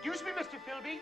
Excuse me, Mr. Filby.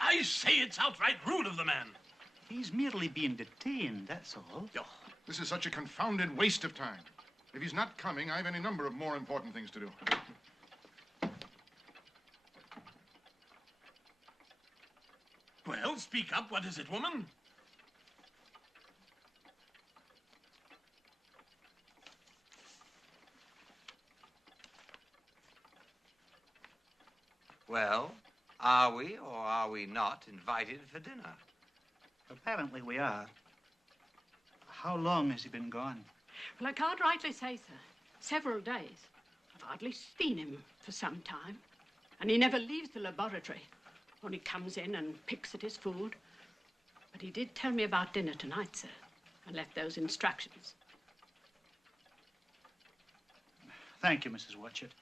I say it's outright rude of the man. He's merely being detained, that's all. Oh. This is such a confounded waste of time. If he's not coming, I have any number of more important things to do. Well, speak up. What is it, woman? Well, are we or are we not invited for dinner? Apparently we are. How long has he been gone? Well, I can't rightly say, sir. Several days. I've hardly seen him for some time. And he never leaves the laboratory. Only comes in and picks at his food. But he did tell me about dinner tonight, sir, and left those instructions. Thank you, Mrs. Watchett.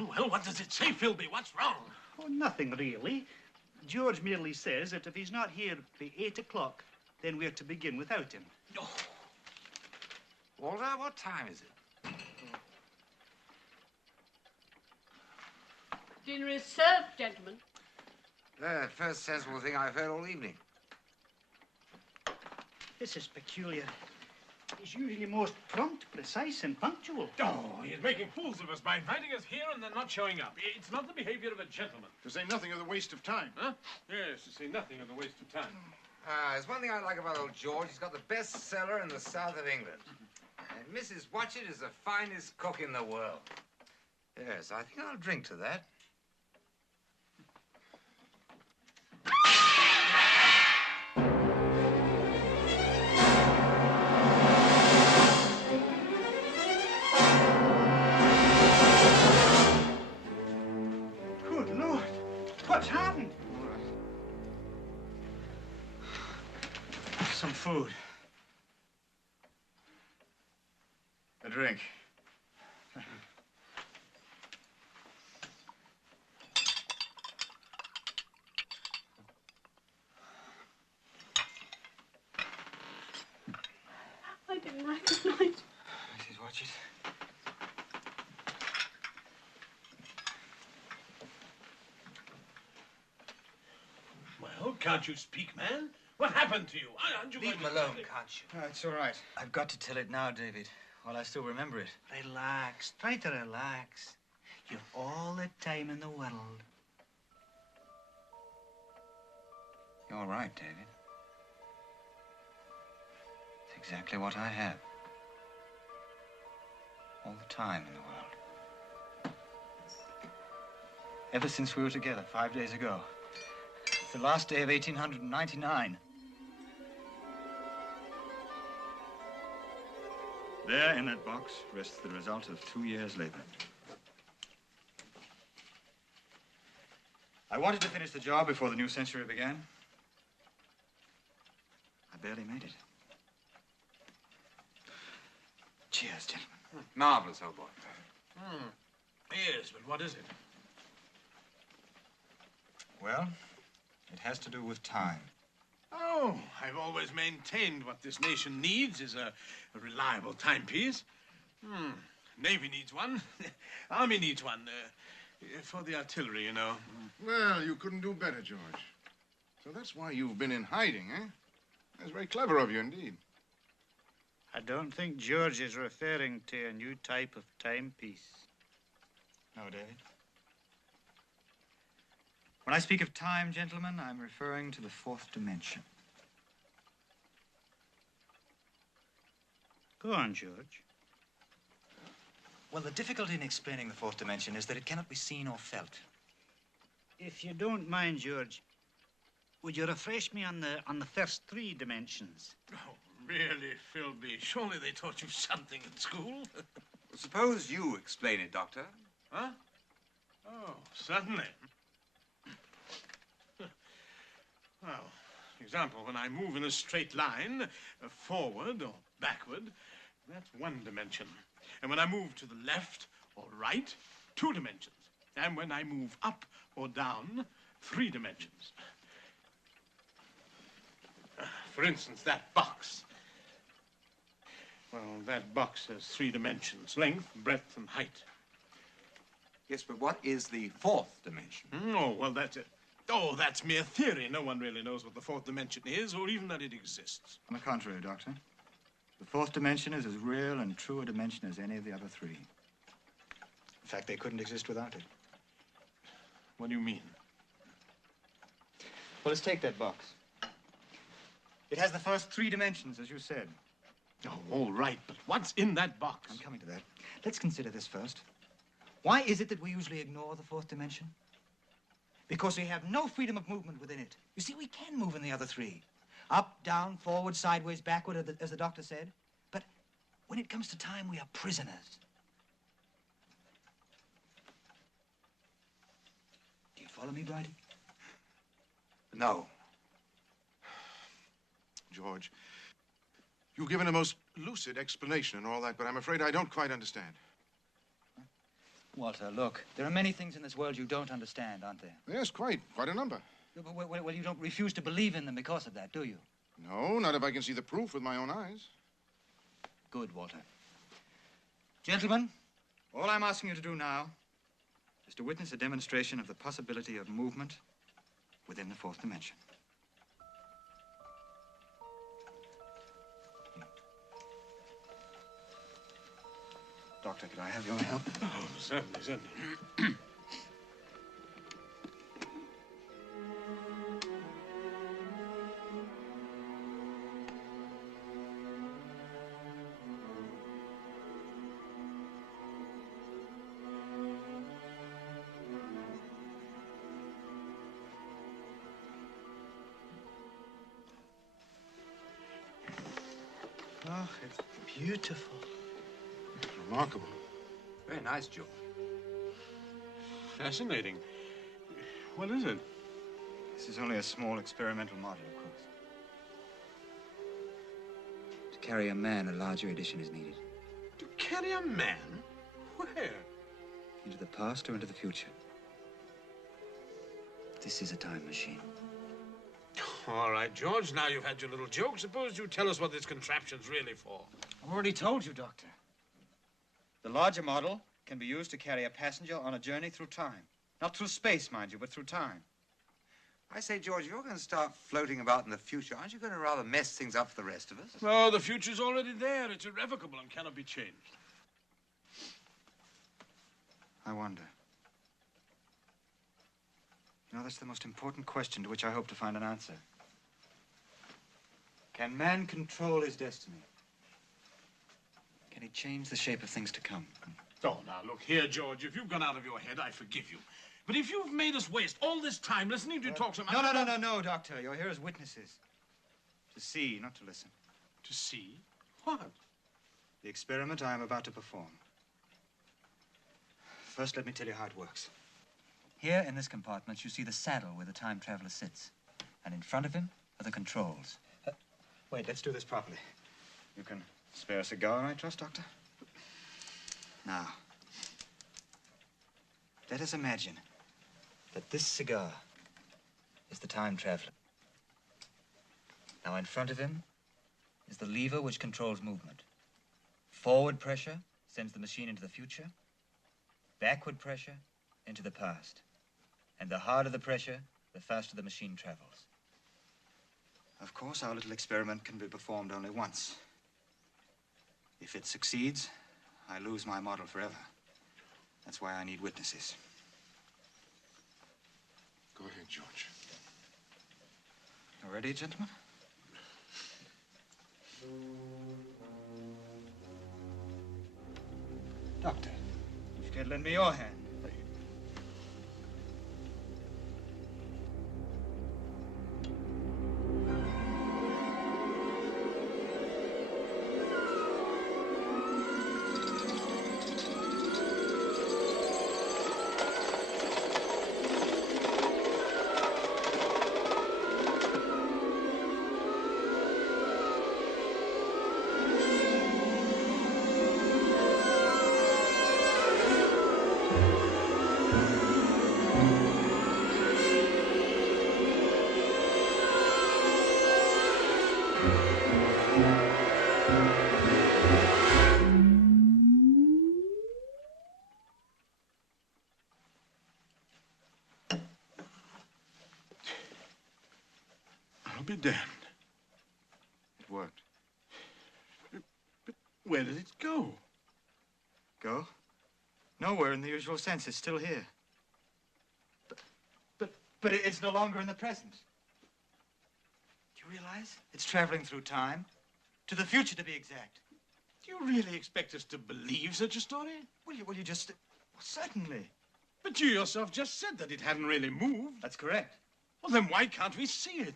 Well, what does it say, Filby? What's wrong? Oh, nothing really. George merely says that if he's not here by 8 o'clock, then we're to begin without him. Oh. Walter, what time is it? Dinner is served, gentlemen. The first sensible thing I've heard all evening. This is peculiar. He's usually most prompt, precise, and punctual. Oh, he's making fools of us by inviting us here and then not showing up. It's not the behavior of a gentleman. To say nothing of the waste of time. Huh? Yes, to say nothing of the waste of time. There's one thing I like about old George. He's got the best cellar in the south of England. And Mrs. Watchett is the finest cook in the world. Yes, I think I'll drink to that. Good Lord, what's happened? Some food. A drink. I didn't recognize. Mrs. Watchett. Well, can't you speak, man? What happened to you? Aren't you Leave going him to alone, tell it? can't you? Oh, it's all right. I've got to tell it now, David, while I still remember it. Relax. Try to relax. You've all the time in the world. You're right, David. It's exactly what I have. All the time in the world. Ever since we were together 5 days ago. It's the last day of 1899. There, in that box, rests the result of 2 years' labor. I wanted to finish the job before the new century began. I barely made it. Cheers, gentlemen. Marvelous, old boy. Yes, but what is it? Well, it has to do with time. Oh, I've always maintained what this nation needs is a reliable timepiece. Navy needs one. Army needs one. For the artillery, you know. Well, you couldn't do better, George. So that's why you've been in hiding, eh? That's very clever of you indeed. I don't think George is referring to a new type of timepiece. No, David. When I speak of time, gentlemen, I'm referring to the fourth dimension. Go on, George. Well, the difficulty in explaining the fourth dimension is that it cannot be seen or felt. If you don't mind, George, would you refresh me on the first three dimensions? Oh, really, Filby? Surely they taught you something at school? Suppose you explain it, Doctor. Huh? Oh, certainly. Well, for example, when I move in a straight line, forward or backward, that's one dimension. And when I move to the left or right, two dimensions. And when I move up or down, three dimensions. For instance, that box. Well, that box has three dimensions: length, breadth, and height. Yes, but what is the fourth dimension? Oh, well, that's it. Oh, that's mere theory. No one really knows what the fourth dimension is, or even that it exists. On the contrary, Doctor. The fourth dimension is as real and true a dimension as any of the other three. In fact, they couldn't exist without it. What do you mean? Well, let's take that box. It has the first three dimensions, as you said. Oh, all right, but what's in that box? I'm coming to that. Let's consider this first. Why is it that we usually ignore the fourth dimension? Because we have no freedom of movement within it. You see, we can move in the other three. Up, down, forward, sideways, backward, as the doctor said. But when it comes to time, we are prisoners. Do you follow me, Bridie? No. George, you've given a most lucid explanation and all that, but I'm afraid I don't quite understand. Walter, look, there are many things in this world you don't understand, aren't there? Yes, quite a number. Well, you don't refuse to believe in them because of that, do you? No, not if I can see the proof with my own eyes. Good, Walter. Gentlemen, all I'm asking you to do now is to witness a demonstration of the possibility of movement within the fourth dimension. Doctor, could I have your help? Oh, certainly, certainly. Oh, it's beautiful. Remarkable. Very nice, George. Fascinating. What is it? This is only a small experimental model, of course. To carry a man, a larger edition is needed. To carry a man? Where? Into the past or into the future. This is a time machine. All right, George, now you've had your little joke. Suppose you tell us what this contraption's really for. I've already told you, Doctor. The larger model can be used to carry a passenger on a journey through time. Not through space, mind you, but through time. I say, George, if you're going to start floating about in the future, aren't you going to rather mess things up for the rest of us? No, the future's already there. It's irrevocable and cannot be changed. I wonder. You know, that's the most important question to which I hope to find an answer. Can man control his destiny? Can he change the shape of things to come? Oh, now, look here, George. If you've gone out of your head, I forgive you. But if you've made us waste all this time listening to you talk so much... No, Doctor. You're here as witnesses. To see, not to listen. To see? What? The experiment I am about to perform. First, let me tell you how it works. Here in this compartment, you see the saddle where the time traveler sits. And in front of him are the controls. Wait, let's do this properly. You can spare a cigar, I trust, Doctor? Now, let us imagine that this cigar is the time traveler. Now, in front of him is the lever which controls movement. Forward pressure sends the machine into the future. Backward pressure into the past. And the harder the pressure, the faster the machine travels. Of course, our little experiment can be performed only once. If it succeeds, I lose my model forever. That's why I need witnesses. Go ahead, George. You ready, gentlemen? Doctor, if you could lend me your hand. I'll be damned. It worked. But where did it go? Go? Nowhere in the usual sense. It's still here. But it's no longer in the present. Do you realize? It's traveling through time. To the future, to be exact. Do you really expect us to believe such a story? Will you just... Well, certainly. But you yourself just said that it hadn't really moved. That's correct. Well, then why can't we see it?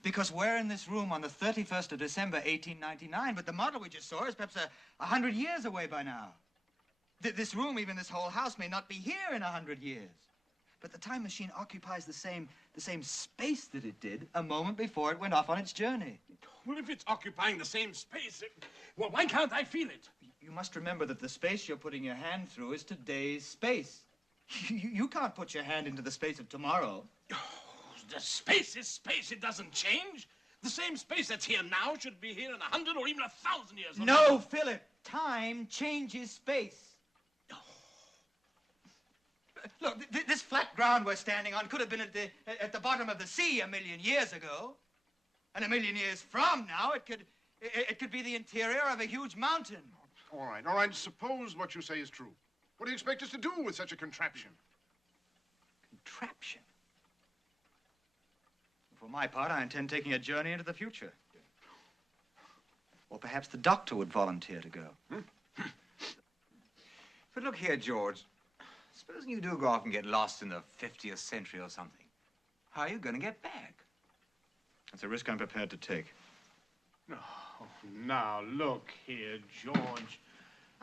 Because we're in this room on the 31st of December, 1899, but the model we just saw is perhaps 100 years away by now. This room, even this whole house, may not be here in 100 years. But the time machine occupies the same space that it did a moment before it went off on its journey. Well, if it's occupying the same space, well, why can't I feel it? You must remember that the space you're putting your hand through is today's space. You can't put your hand into the space of tomorrow. Oh, the space is space. It doesn't change. The same space that's here now should be here in 100 or even 1,000 years. No, Philip. Time changes space. Look, this flat ground we're standing on could have been at the bottom of the sea 1,000,000 years ago. And 1,000,000 years from now, it could be the interior of a huge mountain. All right. Suppose what you say is true. What do you expect us to do with such a contraption? Contraption? For my part, I intend taking a journey into the future. Or perhaps the doctor would volunteer to go. But look here, George. Supposing you do go off and get lost in the 50th century or something. How are you going to get back? That's a risk I'm prepared to take. Oh, now, look here, George.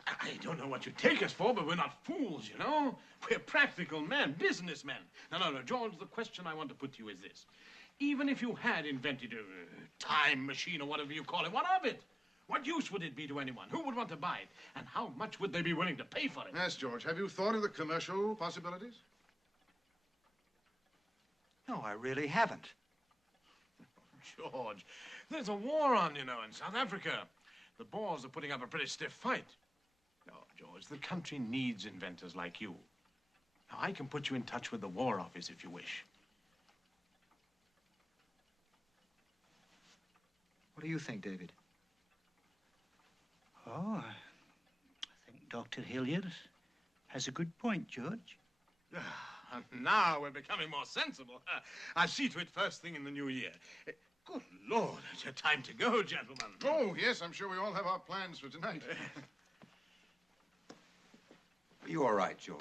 I don't know what you take us for, but we're not fools, you know? We're practical men, businessmen. No, George, the question I want to put to you is this. Even if you had invented a time machine or whatever you call it, what of it? What use would it be to anyone? Who would want to buy it? And how much would they be willing to pay for it? Yes, George. Have you thought of the commercial possibilities? No, I really haven't. George, there's a war on, you know, in South Africa. The Boers are putting up a pretty stiff fight. No, George, the country needs inventors like you. Now, I can put you in touch with the War Office if you wish. What do you think, David? Oh, I think Dr. Hilliard has a good point, George. Now we're becoming more sensible. I'll see to it first thing in the new year. Good Lord, it's your time to go, gentlemen. Oh, yes, I'm sure we all have our plans for tonight. Are you all right, George?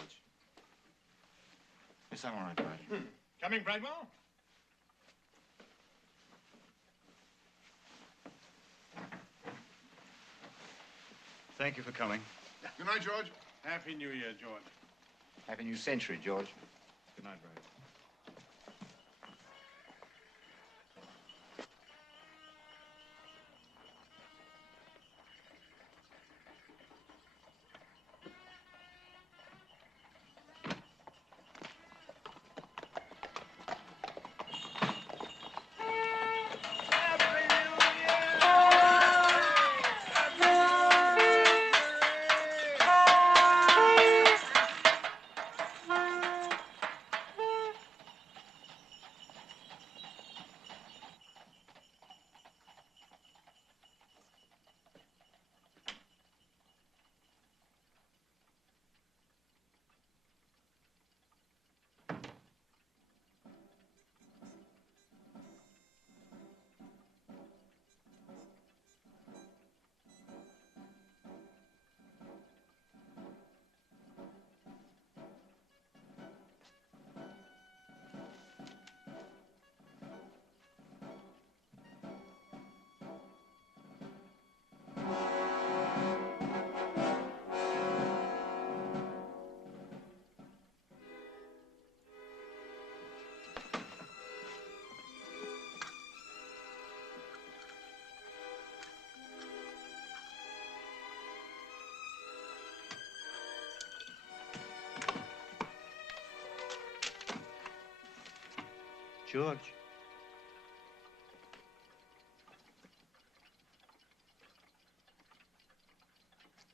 Yes, I'm all right, Brady. Coming, Bradwell? Thank you for coming. Good night, George. Happy New Year, George. Happy New Century, George. Good night, Brady. George.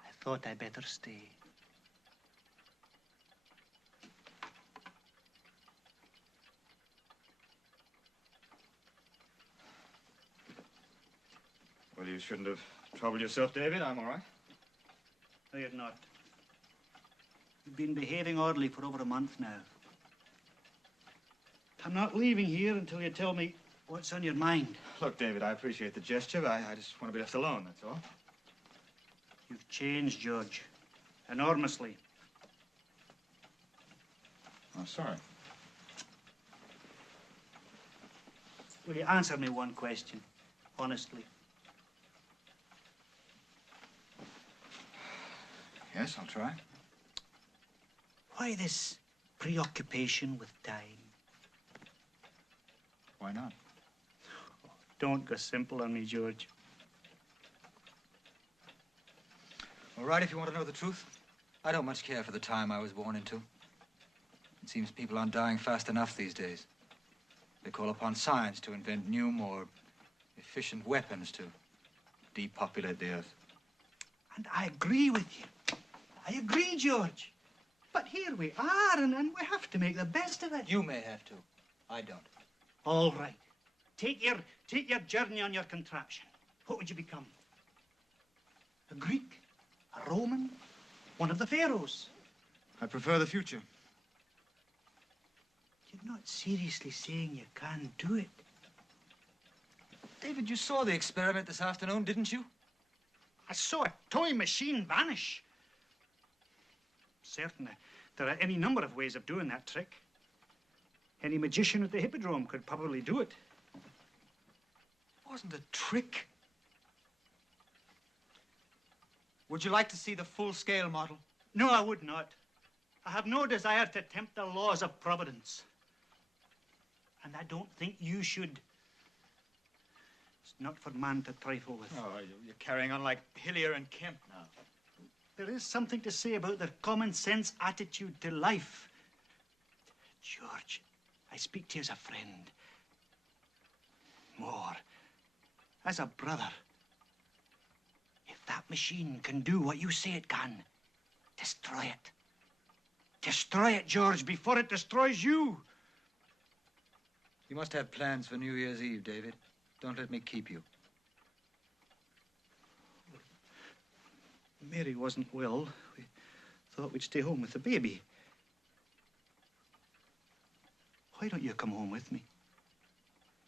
I thought I'd better stay. Well, you shouldn't have troubled yourself, David. I'm all right. No, you're not. You've been behaving oddly for over a month now. I'm not leaving here until you tell me what's on your mind. Look, David, I appreciate the gesture, but I just want to be left alone, that's all. You've changed, George. Enormously. I'm sorry. Will you answer me one question, honestly? Yes, I'll try. Why this preoccupation with time? Why not? Don't go simple on me, George. All right, if you want to know the truth, I don't much care for the time I was born into. It seems people aren't dying fast enough these days. They call upon science to invent new, more efficient weapons to depopulate the earth. And I agree with you. I agree, George. But here we are, and we have to make the best of it. You may have to. I don't. All right. Take your journey on your contraption. What would you become? A Greek? A Roman? One of the pharaohs? I prefer the future. You're not seriously saying you can't do it. David, you saw the experiment this afternoon, didn't you? I saw a toy machine vanish. Certainly, there are any number of ways of doing that trick. Any magician at the Hippodrome could probably do it. It wasn't a trick. Would you like to see the full-scale model? No, I would not. I have no desire to tempt the laws of Providence. And I don't think you should. It's not for man to trifle with. Oh, you're carrying on like Hillier and Kemp now. There is something to say about their common-sense attitude to life. George, I speak to you as a friend. More, as a brother. If that machine can do what you say it can, destroy it. Destroy it, George, before it destroys you. You must have plans for New Year's Eve, David. Don't let me keep you. Mary wasn't well. We thought we'd stay home with the baby. Why don't you come home with me?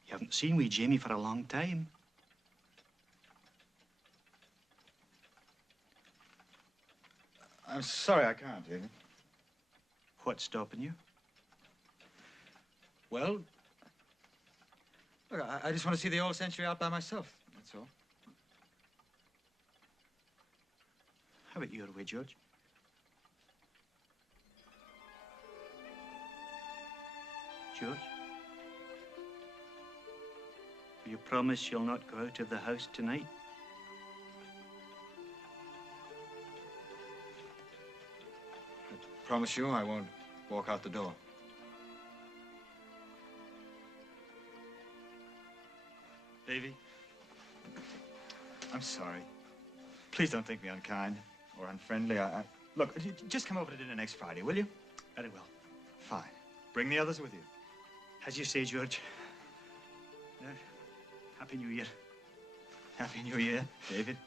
You haven't seen wee Jamie for a long time. I'm sorry I can't, David. What's stopping you? Well, look, I just want to see the old century out by myself, that's all. Have it your way, George. George? Will you promise you'll not go out of the house tonight? I promise you I won't walk out the door. Davy, I'm sorry. Please don't think me unkind or unfriendly. Look, just come over to dinner next Friday, will you? Very well. Fine. Bring the others with you. As you say, George. Happy New Year. Happy New Year, David.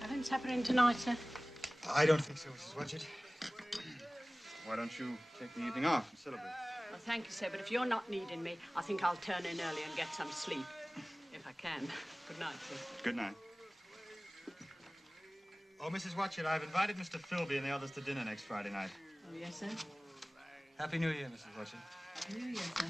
Having supper in tonight, sir? I don't think so, Mrs. Watchett. Why don't you take the evening off and celebrate? Well, thank you, sir, but if you're not needing me, I think I'll turn in early and get some sleep. If I can. Good night, sir. Good night. Oh, Mrs. Watchett, I've invited Mr. Filby and the others to dinner next Friday night. Oh, yes, sir? Happy New Year, Mrs. Watchett. Happy New Year, sir.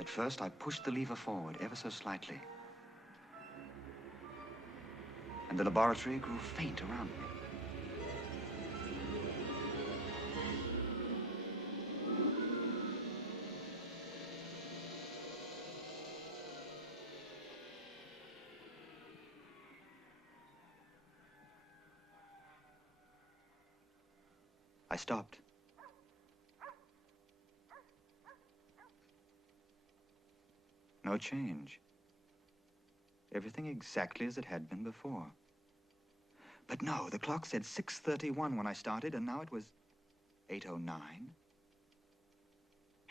At first, I pushed the lever forward ever so slightly. And the laboratory grew faint around me. I stopped. No change. Everything exactly as it had been before. But no, the clock said 6:31 when I started, and now it was 8:09.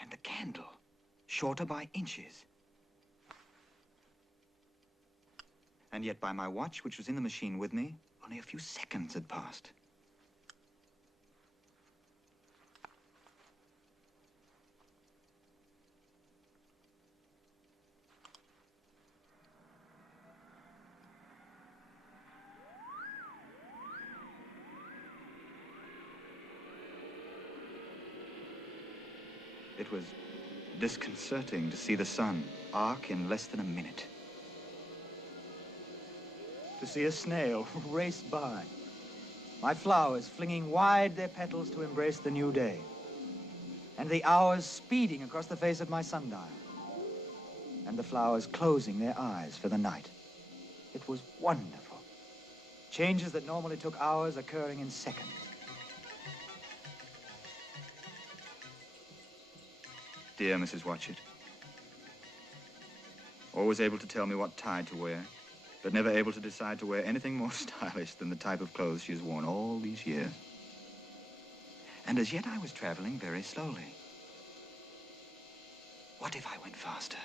And the candle, shorter by inches. And yet by my watch, which was in the machine with me, only a few seconds had passed. It was disconcerting to see the sun arc in less than a minute. To see a snail race by. My flowers flinging wide their petals to embrace the new day. And the hours speeding across the face of my sundial. And the flowers closing their eyes for the night. It was wonderful. Changes that normally took hours occurring in seconds. Dear Mrs. Watchett. Always able to tell me what tie to wear, but never able to decide to wear anything more stylish than the type of clothes she has worn all these years. And as yet I was traveling very slowly. What if I went faster?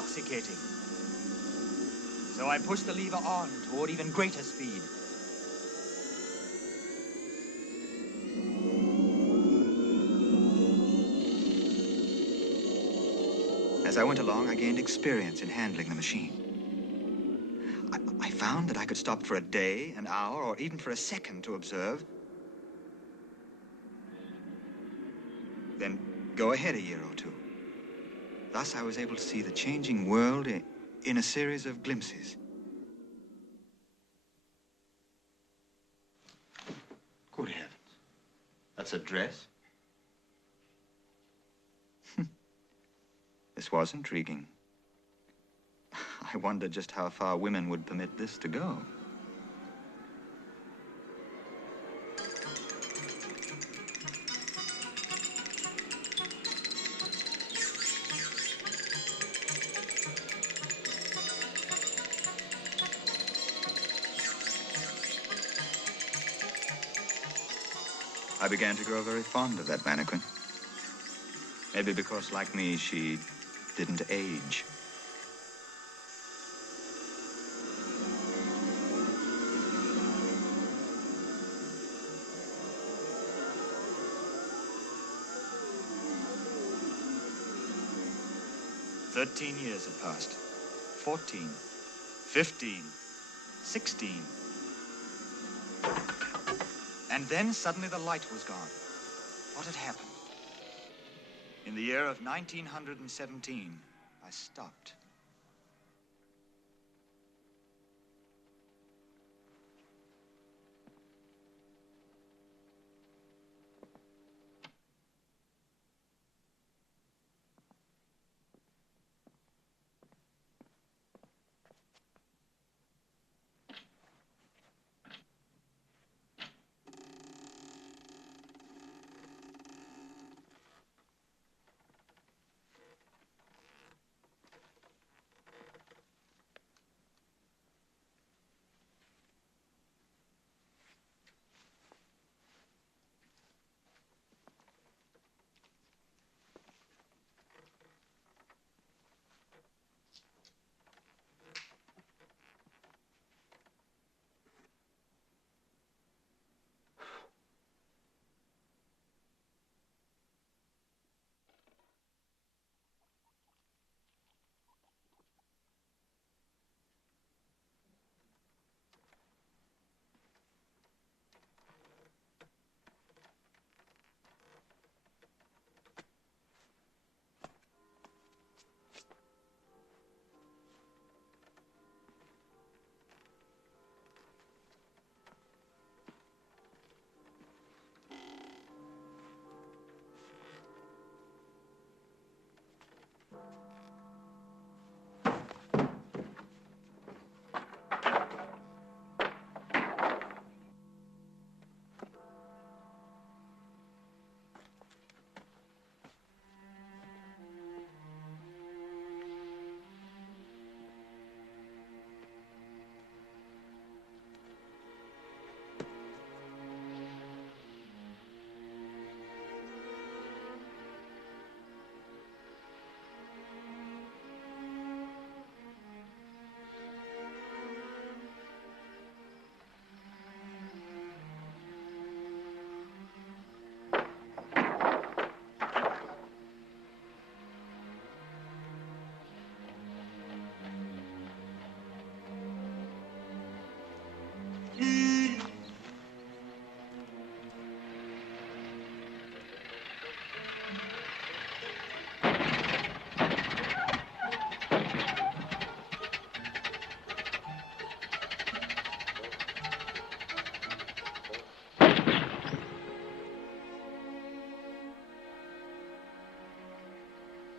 intoxicating. So I pushed the lever on toward even greater speed. As I went along, I gained experience in handling the machine. I found that I could stop for a day, an hour, or even for a second to observe. Then go ahead a year or two. Thus, I was able to see the changing world in a series of glimpses. Good heavens. That's a dress? This was intriguing. I wondered just how far women would permit this to go. I began to grow very fond of that mannequin. Maybe because, like me, she didn't age. "13 years had passed. 14, 15, 16. And then suddenly the light was gone. What had happened? In the year of 1917, I stopped.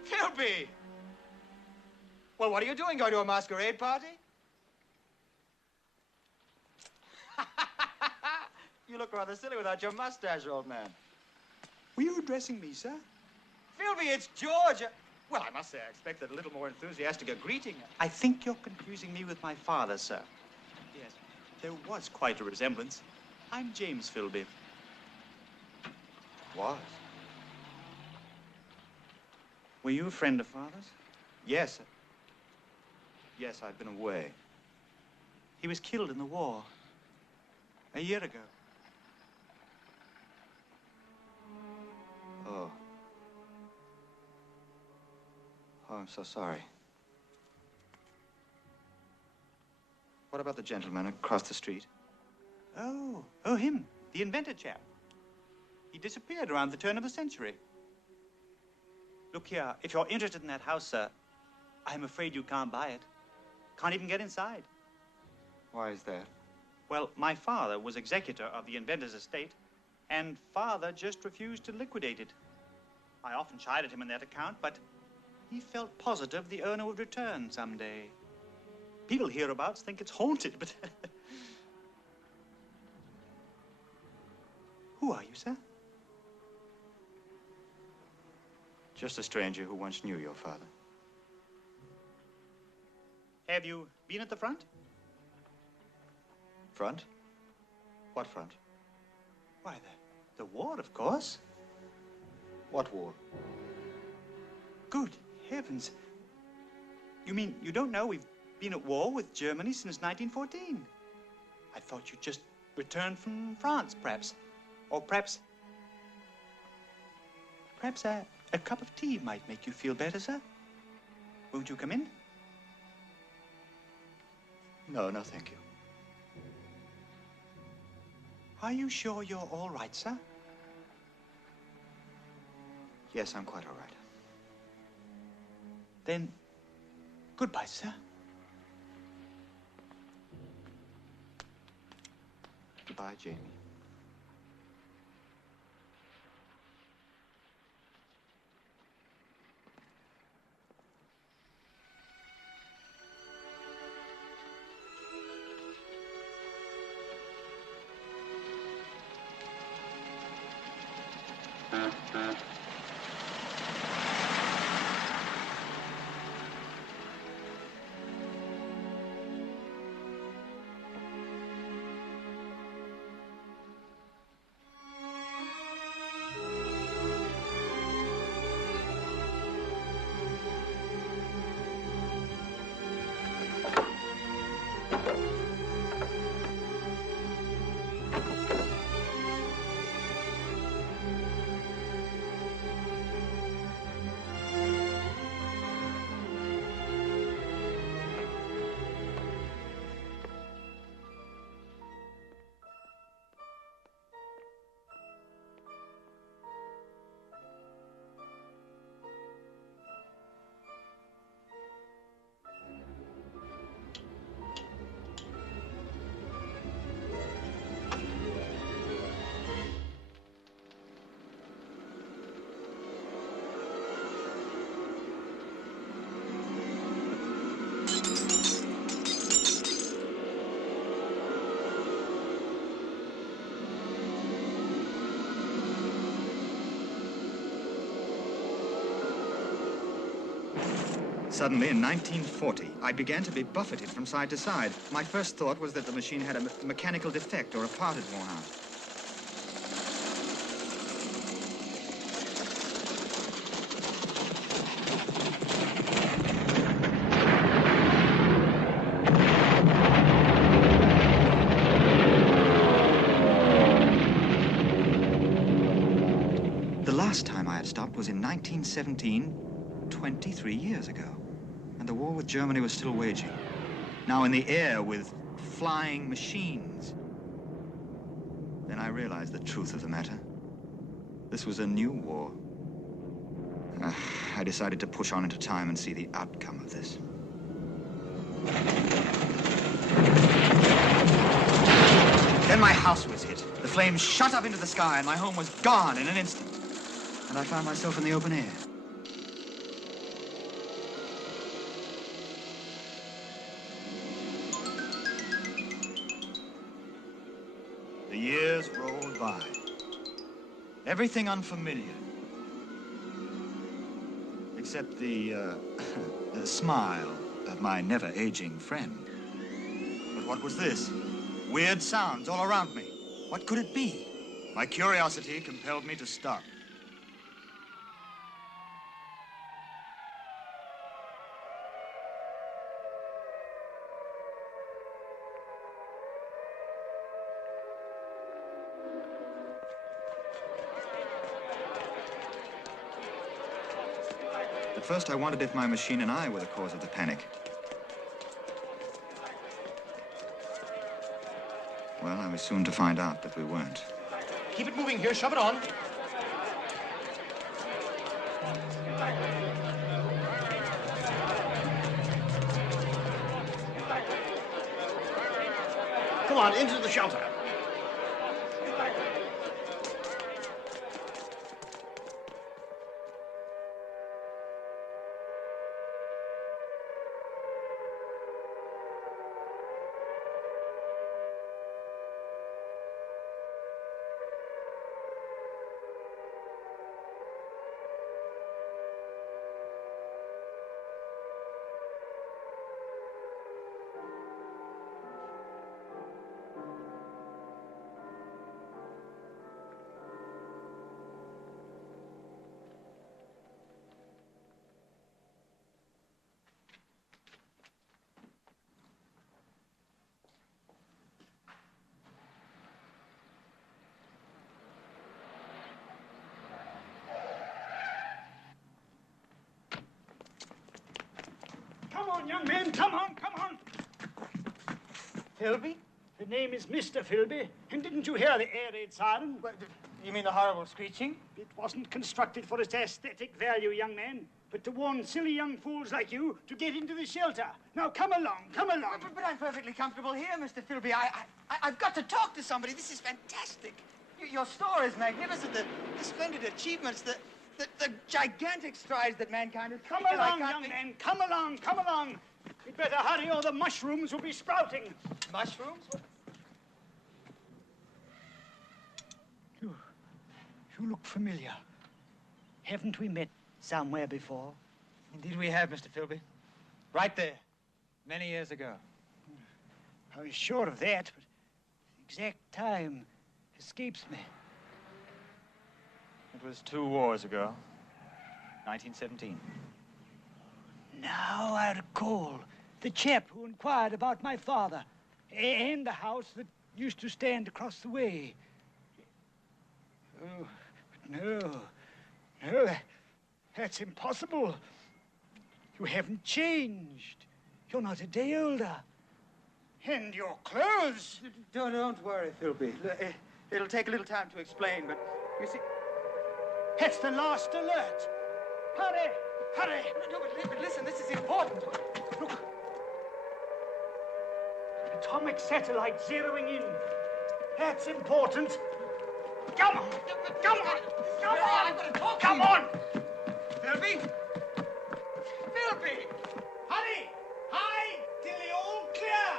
Filby! Well, what are you doing? Going to a masquerade party? You look rather silly without your mustache, old man. Were you addressing me, sir? Filby, it's George. Well, I must say, I expected a little more enthusiastic a greeting. I think you're confusing me with my father, sir. Yes, there was quite a resemblance. I'm James Filby. Was? Were you a friend of father's? Yes, sir. Yes, I've been away. He was killed in the war. A year ago. Oh. Oh, I'm so sorry. What about the gentleman across the street? Oh, him. The inventor chap. He disappeared around the turn of the century. Look here, if you're interested in that house, sir, I'm afraid you can't buy it. Can't even get inside. Why is that? Well, my father was executor of the inventor's estate, and father just refused to liquidate it. I often chided him on that account, but he felt positive the owner would return someday. People hereabouts think it's haunted, but... Who are you, sir? Just a stranger who once knew your father. Have you been at the front? Front? What front? Why, the war, of course. What war? Good heavens. You mean you don't know we've been at war with Germany since 1914? I thought you'd just returned from France, perhaps. Or perhaps a cup of tea might make you feel better, sir. Won't you come in? No, thank you. Are you sure you're all right, sir? Yes, I'm quite all right. Then, goodbye, sir. Goodbye, Jamie. Suddenly, in 1940, I began to be buffeted from side to side. My first thought was that the machine had a mechanical defect or a part had worn out. The last time I had stopped was in 1917, 23 years ago. And the war with Germany was still waging. Now in the air with flying machines. Then I realized the truth of the matter. This was a new war. I decided to push on into time and see the outcome of this. Then my house was hit. The flames shot up into the sky and my home was gone in an instant. And I found myself in the open air. The years rolled by. Everything unfamiliar. Except the smile of my never-aging friend. But what was this? Weird sounds all around me. What could it be? My curiosity compelled me to stop. At first, I wondered if my machine and I were the cause of the panic. Well, I was soon to find out that we weren't. Keep it moving here. Shove it on. Come on, into the shelter. Come on, young man, come on, come on. Filby? The name is Mr. Filby, and didn't you hear the air raid siren? What, you mean the horrible screeching? It wasn't constructed for its aesthetic value, young man, but to warn silly young fools like you to get into the shelter. Now, come along, come along. But I'm perfectly comfortable here, Mr. Filby. I've got to talk to somebody. This is fantastic. Your store is magnificent. The splendid achievements, the gigantic strides that mankind has Come taken. along, young man, come along, come along. We'd better hurry or the mushrooms will be sprouting. Mushrooms? You look familiar. Haven't we met somewhere before? Indeed we have, Mr. Filby. Right there. Many years ago. I was sure of that, but the exact time escapes me. It was 2 wars ago. 1917. Now I recall the chap who inquired about my father and the house that used to stand across the way. Oh, no, that's impossible. You haven't changed. You're not a day older. And your clothes. Don't worry, Filby. It'll take a little time to explain, but you see... That's the last alert. Hurry, hurry. No, but listen, this is important. Look. Atomic satellite zeroing in. That's important. Come on, come on, come on. I've got to talk to Come you. on. Filby? Filby! Hurry, hide till you're all clear.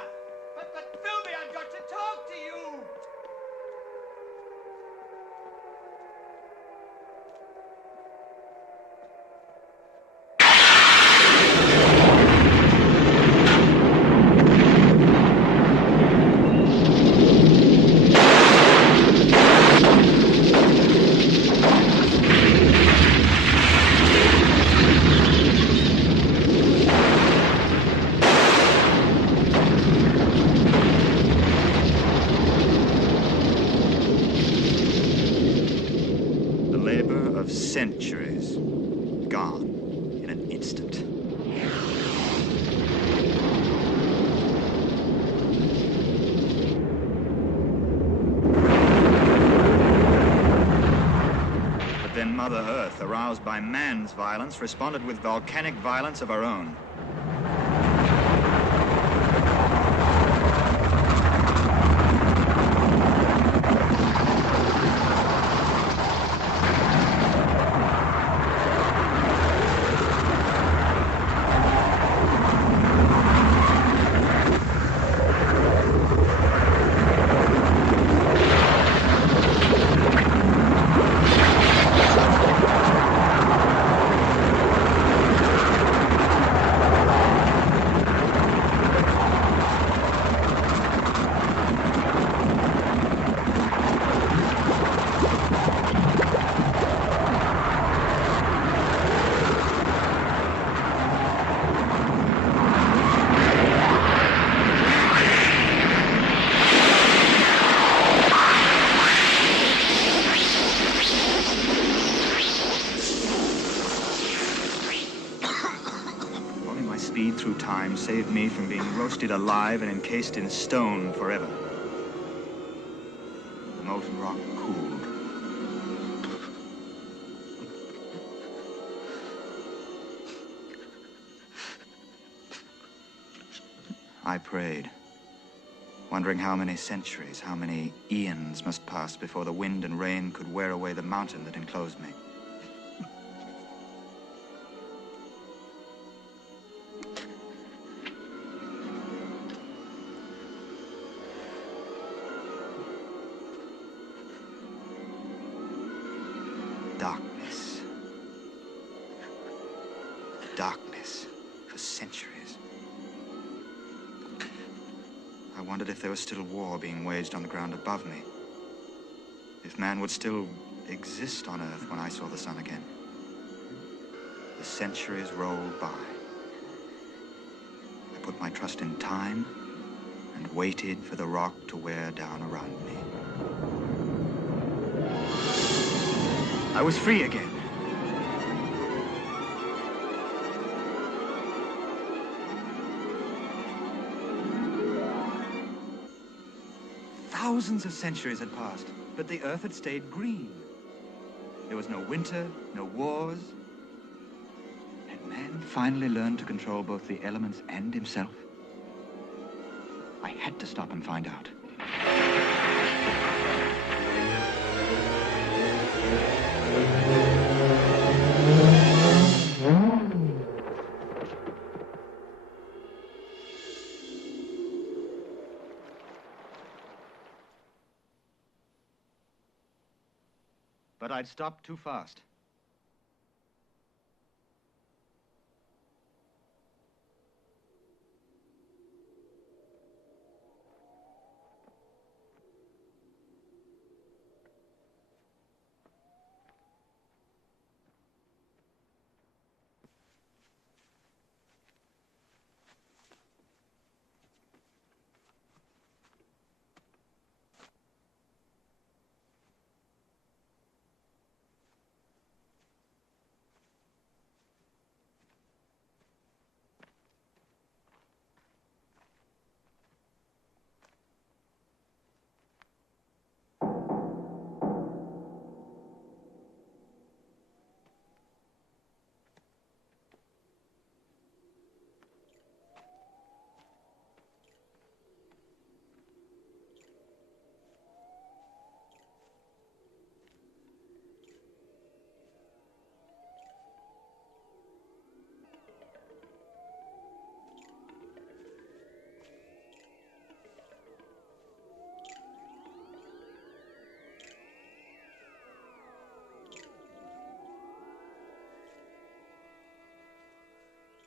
But Filby, I've got to talk to you. Centuries gone in an instant. But then Mother Earth, aroused by man's violence, responded with volcanic violence of her own. roasted alive and encased in stone forever. The molten rock cooled. I prayed, wondering how many centuries, how many eons must pass before the wind and rain could wear away the mountain that enclosed me. Darkness. Darkness for centuries. I wondered if there was still war being waged on the ground above me. If man would still exist on Earth when I saw the sun again. The centuries rolled by. I put my trust in time and waited for the rock to wear down around me. I was free again. Thousands of centuries had passed, but the Earth had stayed green. There was no winter, no wars. Had man finally learned to control both the elements and himself? I had to stop and find out. But I'd stopped too fast.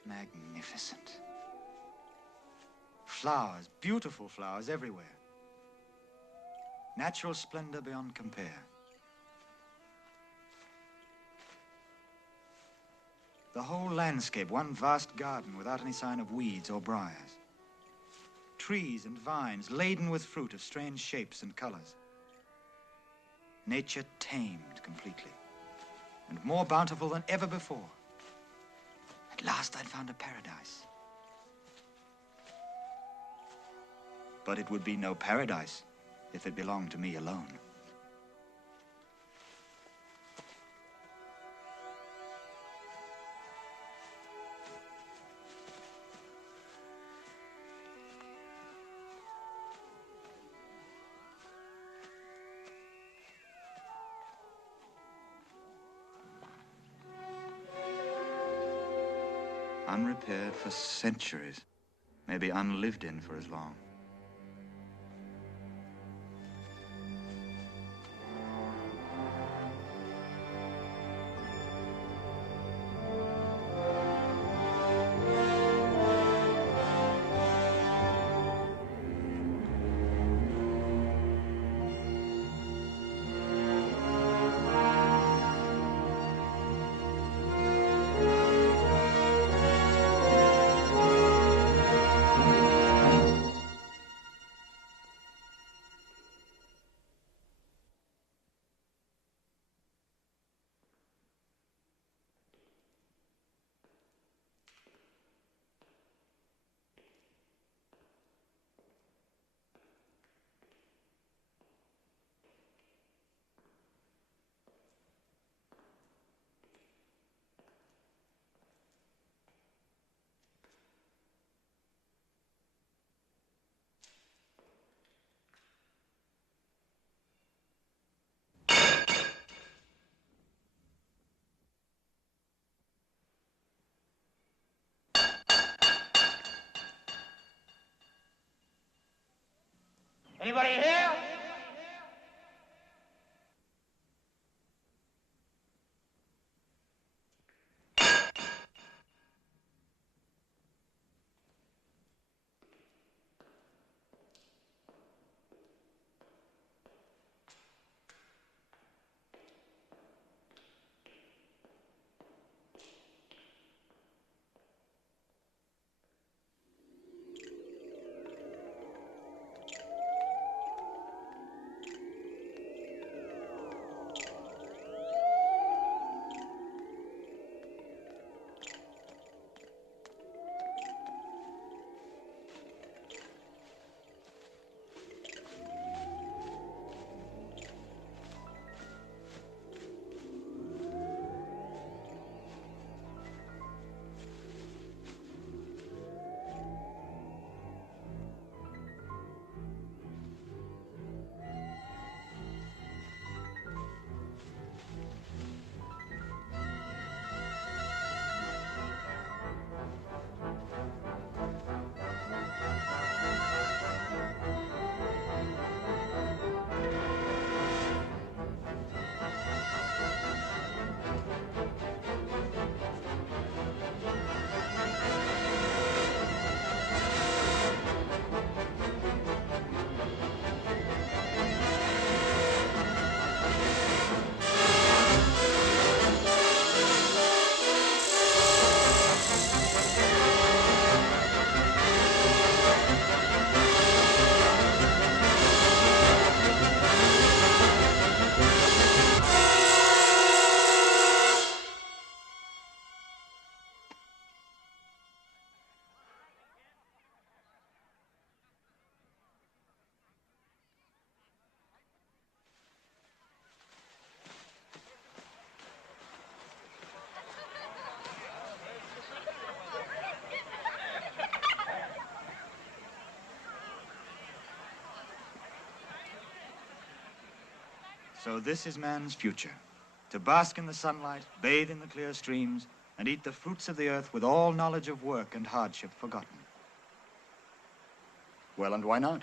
Magnificent. Flowers, beautiful flowers everywhere. Natural splendor beyond compare. The whole landscape, one vast garden without any sign of weeds or briars. Trees and vines laden with fruit of strange shapes and colors. Nature tamed completely, and more bountiful than ever before. At last I'd found a paradise. But it would be no paradise if it belonged to me alone. Unrepaired for centuries, maybe unlived in for as long. Anybody here? So this is man's future, to bask in the sunlight, bathe in the clear streams, and eat the fruits of the earth with all knowledge of work and hardship forgotten. Well, and why not?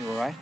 You all right?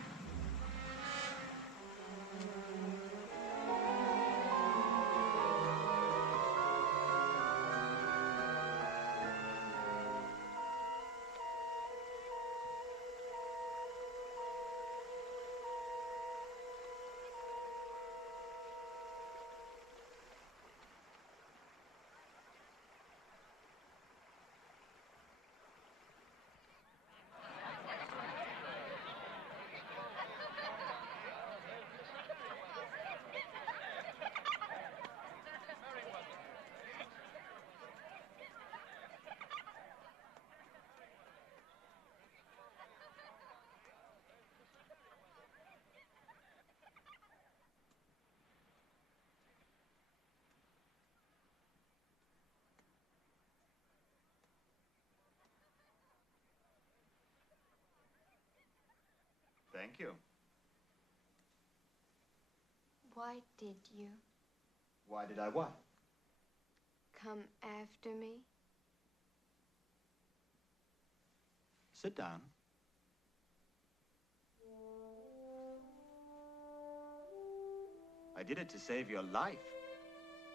Thank you. Why did you? Why did I what? come after me? Sit down. I did it to save your life.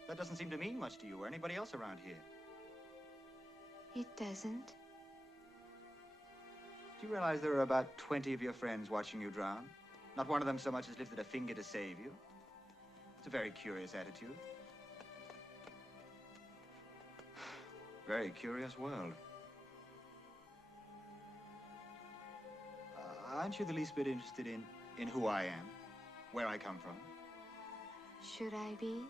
That doesn't seem to mean much to you or anybody else around here. It doesn't. Do you realize there are about 20 of your friends watching you drown? Not one of them so much as lifted a finger to save you. It's a very curious attitude. Very curious world. Aren't you the least bit interested in who I am? Where I come from? Should I be?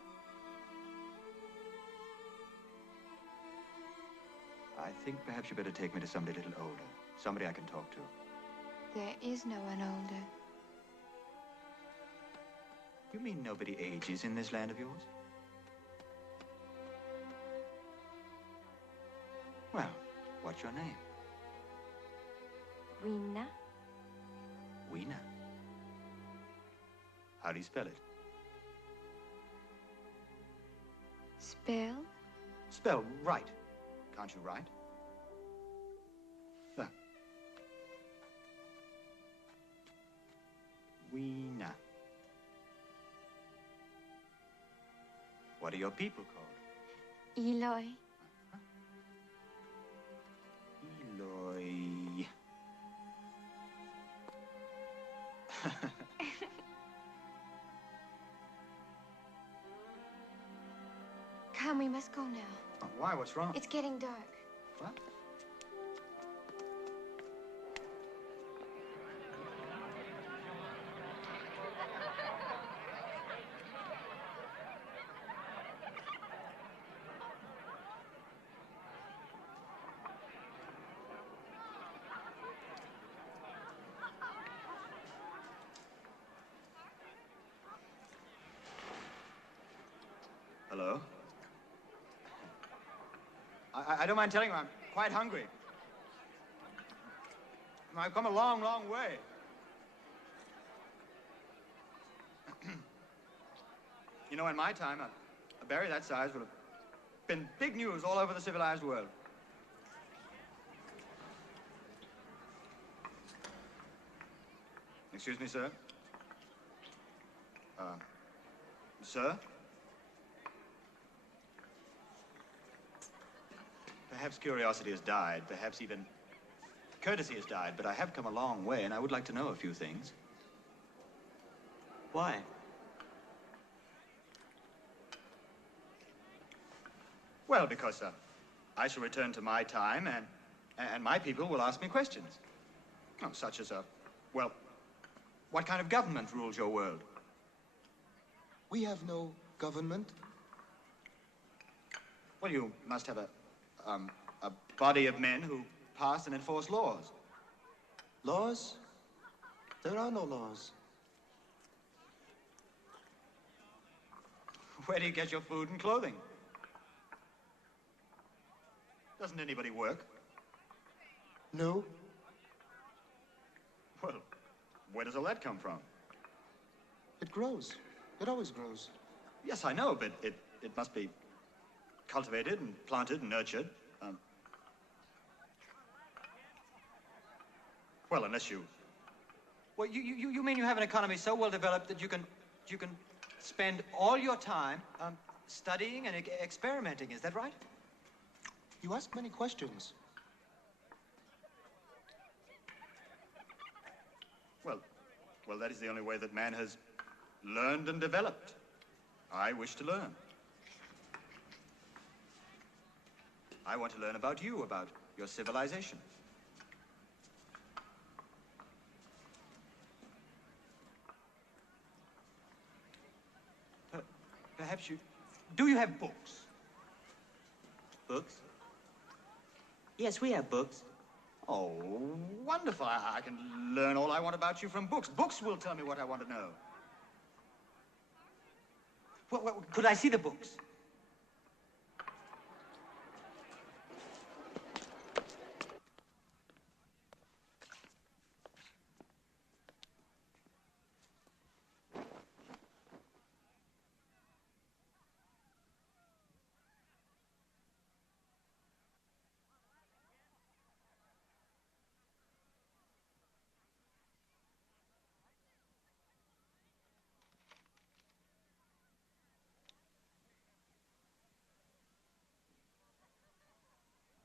I think perhaps you better take me to somebody a little older. Somebody I can talk to. There is no one older. You mean nobody ages in this land of yours? Well, what's your name? Rina? Weena. How do you spell it? Spell? Spell right. Can't you write? There. Weena. What are your people called? Eloy. Eloy. Come, we must go now. Oh, why? What's wrong? It's getting dark. What? Hello? I don't mind telling you, I'm quite hungry. I've come a long, long way. You know, in my time, a berry that size would have been big news all over the civilized world. Excuse me, sir? Sir? Perhaps curiosity has died, perhaps even courtesy has died, but I have come a long way, and I would like to know a few things. Why? Well, because I shall return to my time, and my people will ask me questions. Oh, such as, well, what kind of government rules your world? We have no government. Well, you must have a body of men who pass and enforce laws. Laws? There are no laws. Where do you get your food and clothing? Doesn't anybody work? No. Well, where does all that come from? It grows. It always grows. Yes, I know, but it must be cultivated and planted and nurtured. Well, unless you... Well, you mean you have an economy so well developed that you can spend all your time studying and experimenting, is that right? You ask many questions. Well, that is the only way that man has learned and developed. I wish to learn. I want to learn about you, about your civilization. Perhaps you... Do you have books? Books? Yes, we have books. Oh, wonderful. I can learn all I want about you from books. Books will tell me what I want to know. Well, could I see the books?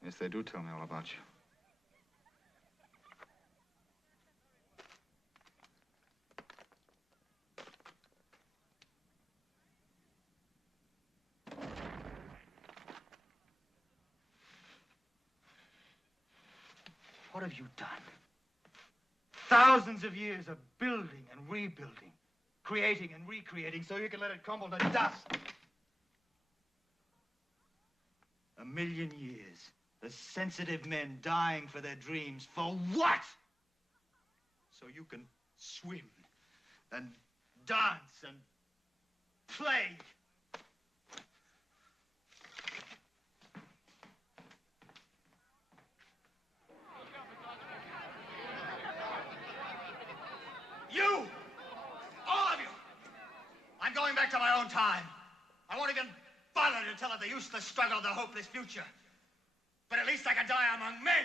Yes, they do tell me all about you. What have you done? Thousands of years of building and rebuilding, creating and recreating so you can let it crumble to dust. 1,000,000 years. The sensitive men dying for their dreams. For what? So you can swim and dance and play. You! All of you! I'm going back to my own time. I won't even bother to tell of the useless struggle, the hopeless future. But at least I can die among men.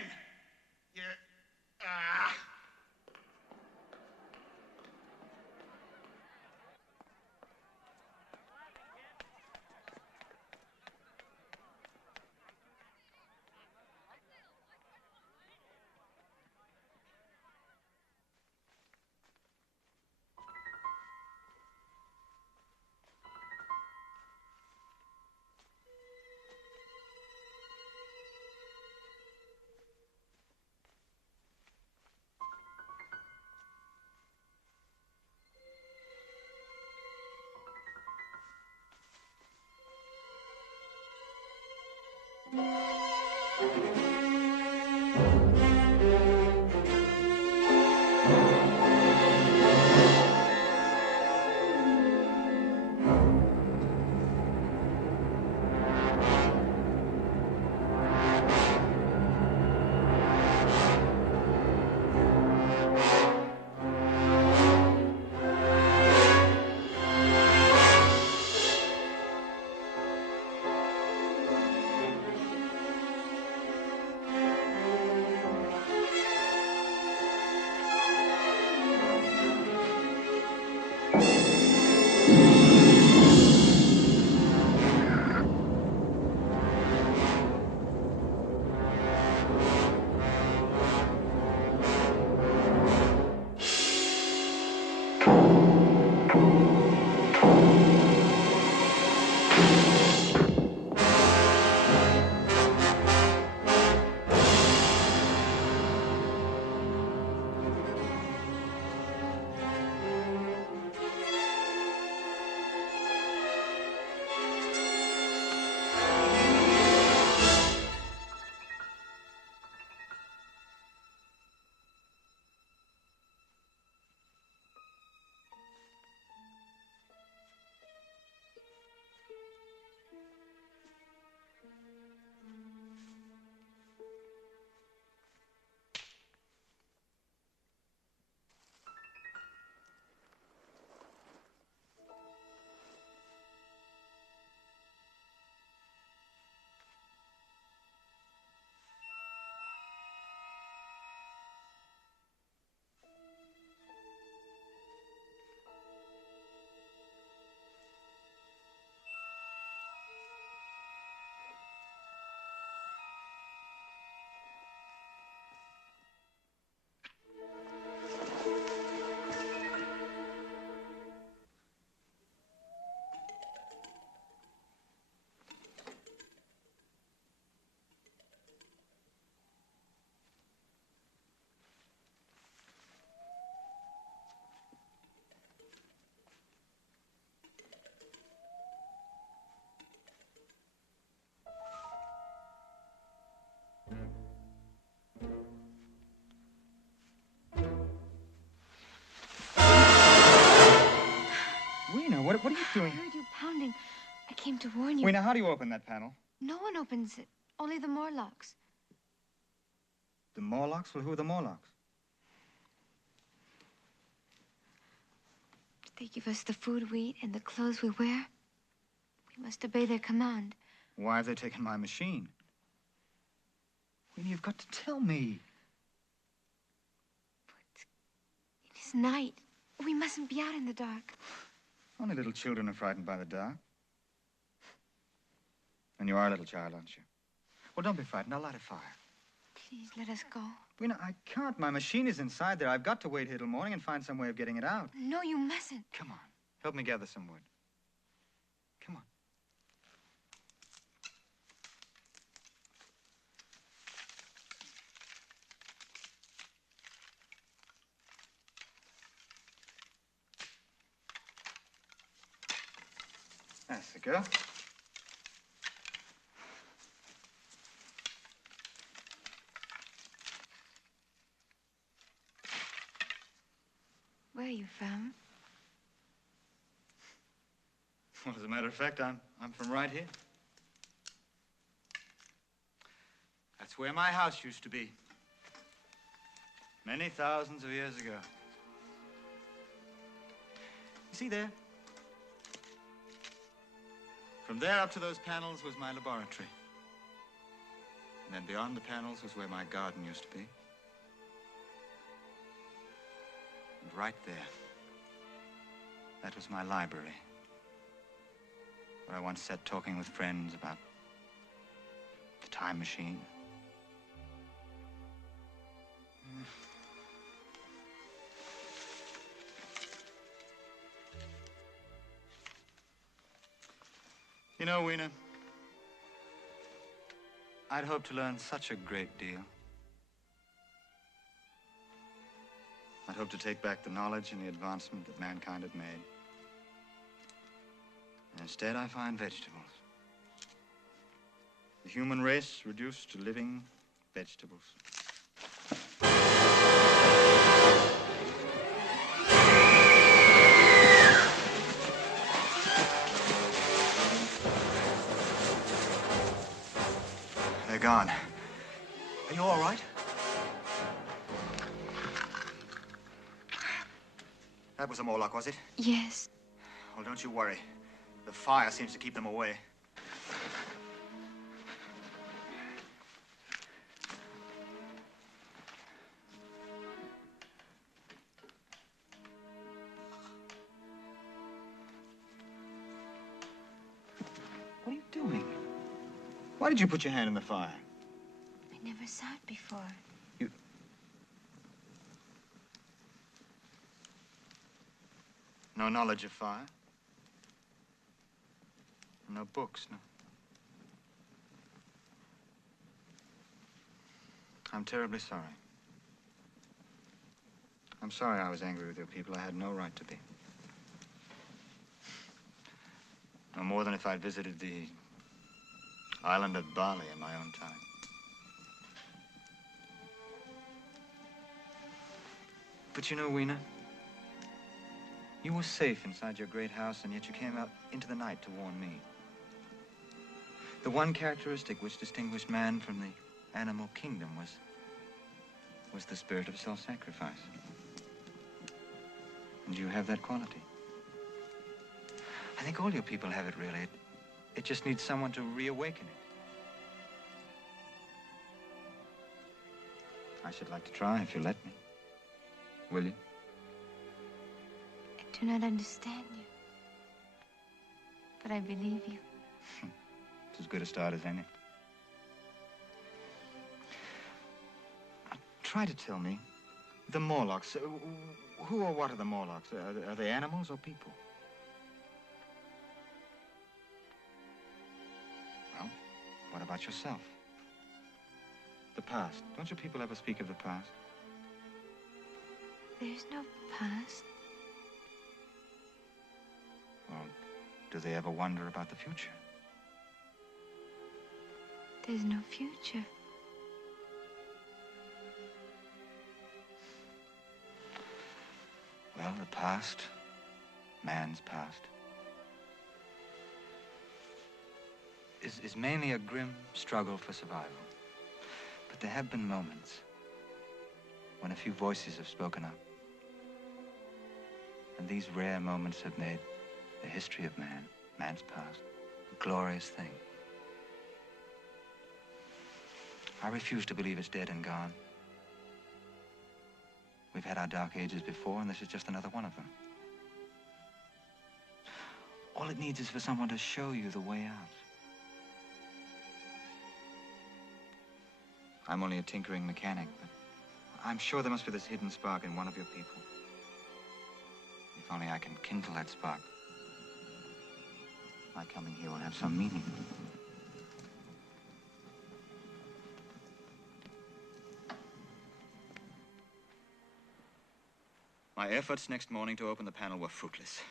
What are you doing? I heard you pounding. I came to warn you. Weena, how do you open that panel? No one opens it. Only the Morlocks. The Morlocks? Well, who are the Morlocks? They give us the food we eat and the clothes we wear. We must obey their command. Why have they taken my machine? Weena, you've got to tell me. But it is night. We mustn't be out in the dark. Only little children are frightened by the dark. And you are a little child, aren't you? Well, don't be frightened. I'll light a fire. Please, let us go. Weena, I can't. My machine is inside there. I've got to wait here till morning and find some way of getting it out. No, you mustn't. Come on. Help me gather some wood. Come on. That's the girl. Where are you from? Well, as a matter of fact, I'm from right here. That's where my house used to be. Many thousands of years ago. You see there? From there up to those panels was my laboratory. And then beyond the panels was where my garden used to be. And right there, that was my library, where I once sat talking with friends about the time machine. You know, Weena, I'd hoped to learn such a great deal. I'd hoped to take back the knowledge and the advancement that mankind had made. And instead, I find vegetables. The human race reduced to living vegetables. They're gone. Are you all right? That was a Morlock, was it? Yes. Well, don't you worry. The fire seems to keep them away. What are you doing? Why did you put your hand in the fire? I never saw it before. No knowledge of fire? No books, no. I'm terribly sorry. I'm sorry I was angry with your people. I had no right to be. No more than if I'd visited the island of Bali in my own time. But you know, Weena, you were safe inside your great house, and yet you came out into the night to warn me. The one characteristic which distinguished man from the animal kingdom was the spirit of self-sacrifice. And you have that quality. I think all your people have it, really. It just needs someone to reawaken it. I should like to try, if you let me. Will you? I do not understand you, but I believe you. It's as good a start as any. Now, try to tell me, the Morlocks, who or what are the Morlocks? Are they animals or people? Well, what about yourself? The past. Don't your people ever speak of the past? There's no past. Well, do they ever wonder about the future? There's no future. Well, the past, man's past, is mainly a grim struggle for survival. But there have been moments when a few voices have spoken up. And these rare moments have made the history of man's past, a glorious thing. I refuse to believe it's dead and gone. We've had our dark ages before, and this is just another one of them. All it needs is for someone to show you the way out. I'm only a tinkering mechanic, but I'm sure there must be this hidden spark in one of your people. If only I can kindle that spark, my coming here will have some meaning. My efforts next morning to open the panel were fruitless.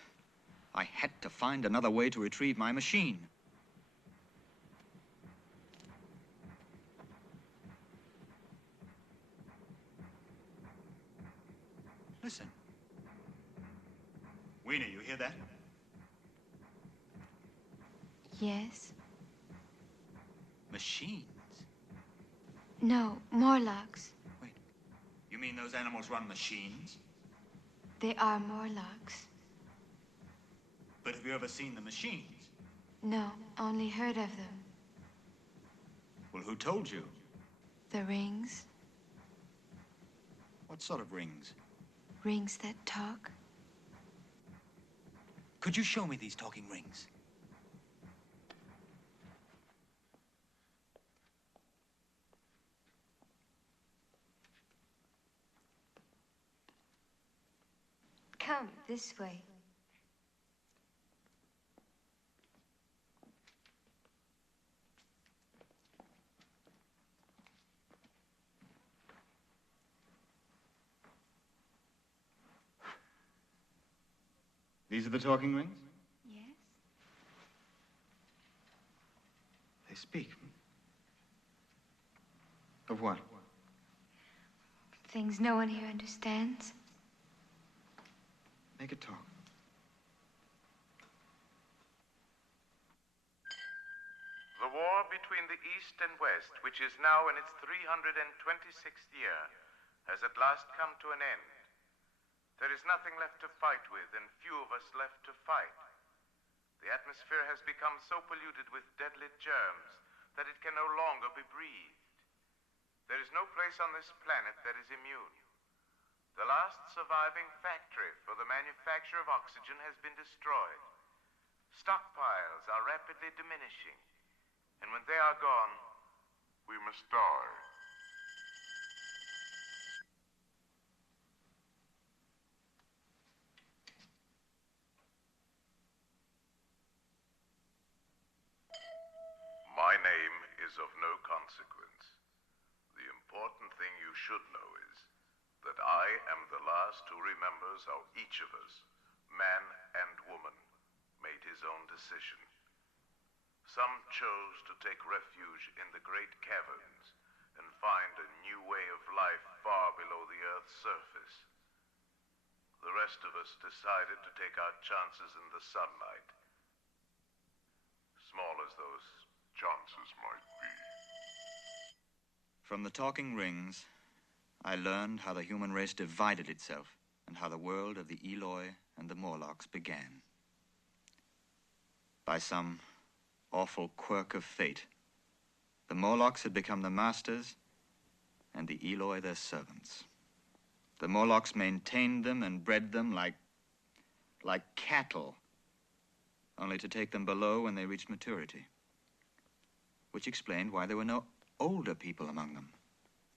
I had to find another way to retrieve my machine. Listen. Weena, you hear that? Yes. Machines? No, Morlocks. Wait, you mean those animals run machines? They are Morlocks. But have you ever seen the machines? No, only heard of them. Well, who told you? The rings. What sort of rings? Rings that talk. Could you show me these talking rings? Come this way. These are the talking rings? Yes. They speak. Of what? Things no one here understands. Make it talk. The war between the East and West, which is now in its 326th year, has at last come to an end. There is nothing left to fight with, and few of us left to fight. The atmosphere has become so polluted with deadly germs that it can no longer be breathed. There is no place on this planet that is immune. The last surviving factory for the manufacture of oxygen has been destroyed. Stockpiles are rapidly diminishing, and when they are gone, we must die. My name is of no consequence. The important thing you should know is that I am the last who remembers how each of us, man and woman, made his own decision. Some chose to take refuge in the great caverns and find a new way of life far below the Earth's surface. The rest of us decided to take our chances in the sunlight, small as those chances might be. From the talking rings, I learned how the human race divided itself and how the world of the Eloi and the Morlocks began. By some awful quirk of fate, the Morlocks had become the masters and the Eloi their servants. The Morlocks maintained them and bred them like cattle, only to take them below when they reached maturity, which explained why there were no older people among them.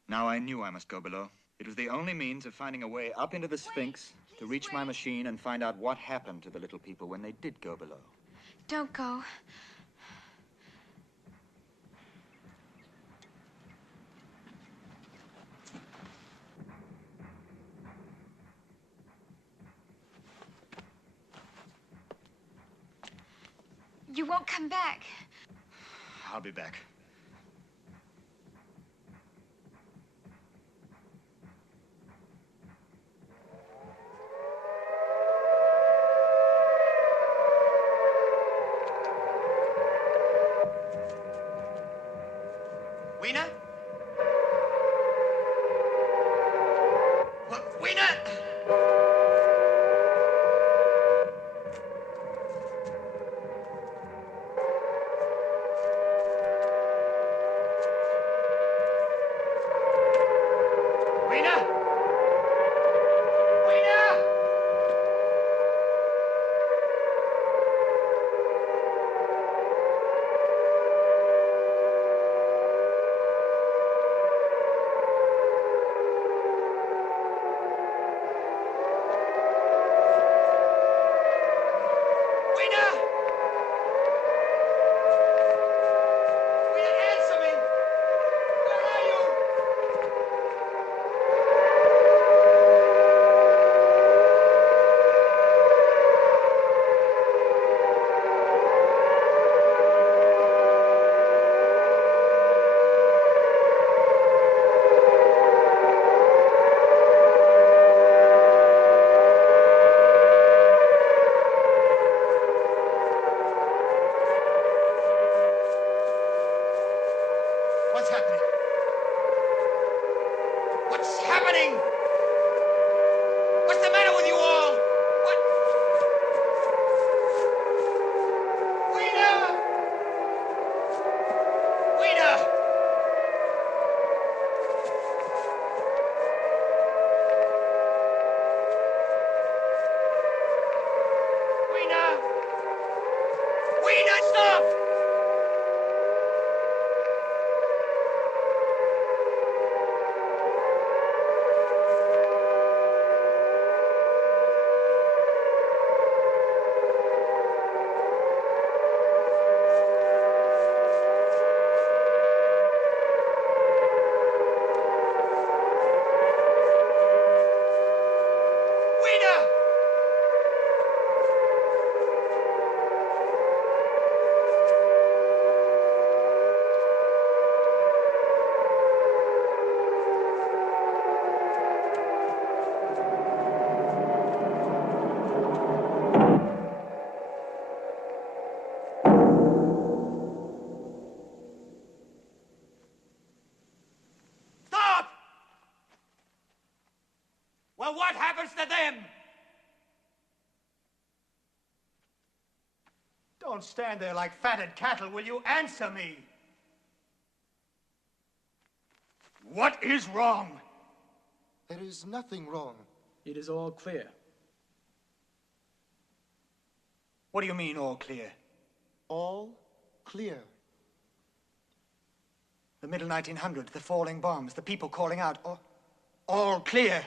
Now I knew I must go below. It was the only means of finding a way up into the Sphinx to reach my machine and find out what happened to the little people when they did go below. Don't go. You won't come back. I'll be back. Weena? What? Weena! What's happening? What's happening? What's the matter with you all? What? Weena! Weena! Weena! Weena, stop! Stop! Well, what happens to them? Don't stand there like fatted cattle. Will you answer me? What is wrong? There is nothing wrong. It is all clear. What do you mean, all clear? All clear. The middle 1900s, the falling bombs, the people calling out, all clear.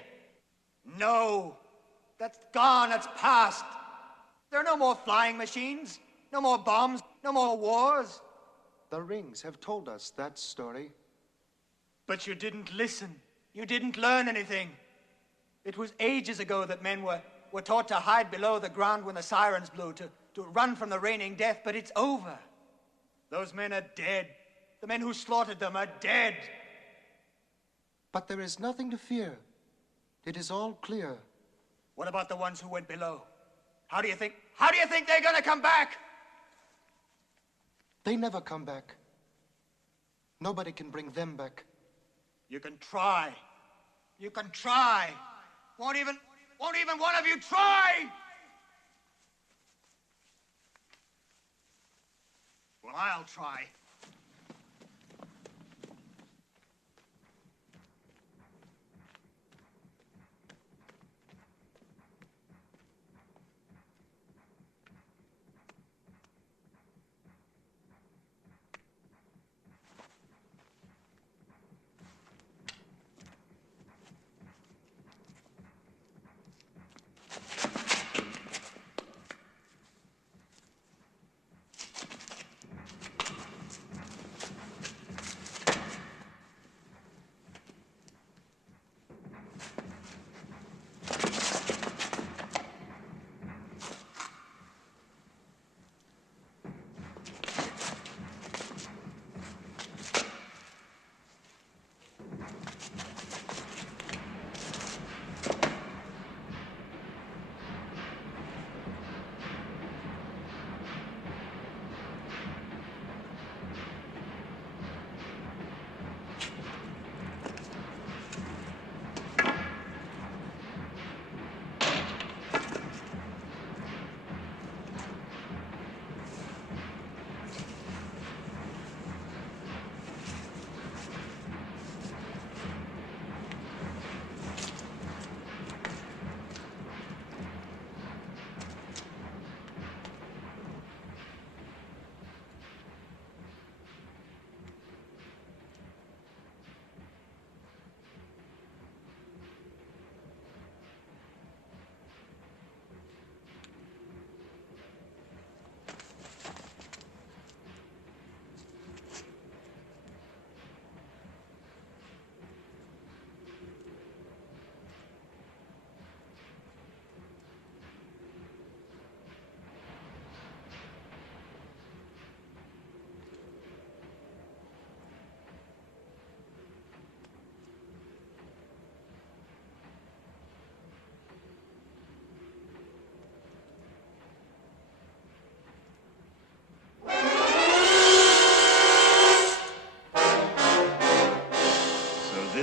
No, that's gone, that's past. There are no more flying machines, no more bombs, no more wars. The rings have told us that story. But you didn't listen. You didn't learn anything. It was ages ago that men were taught to hide below the ground when the sirens blew, to run from the raining death, but it's over. Those men are dead. The men who slaughtered them are dead. But there is nothing to fear. It is all clear. What about the ones who went below? How do you think they're gonna come back? They never come back. Nobody can bring them back. You can try. You can try. Won't even one of you try? Well, I'll try.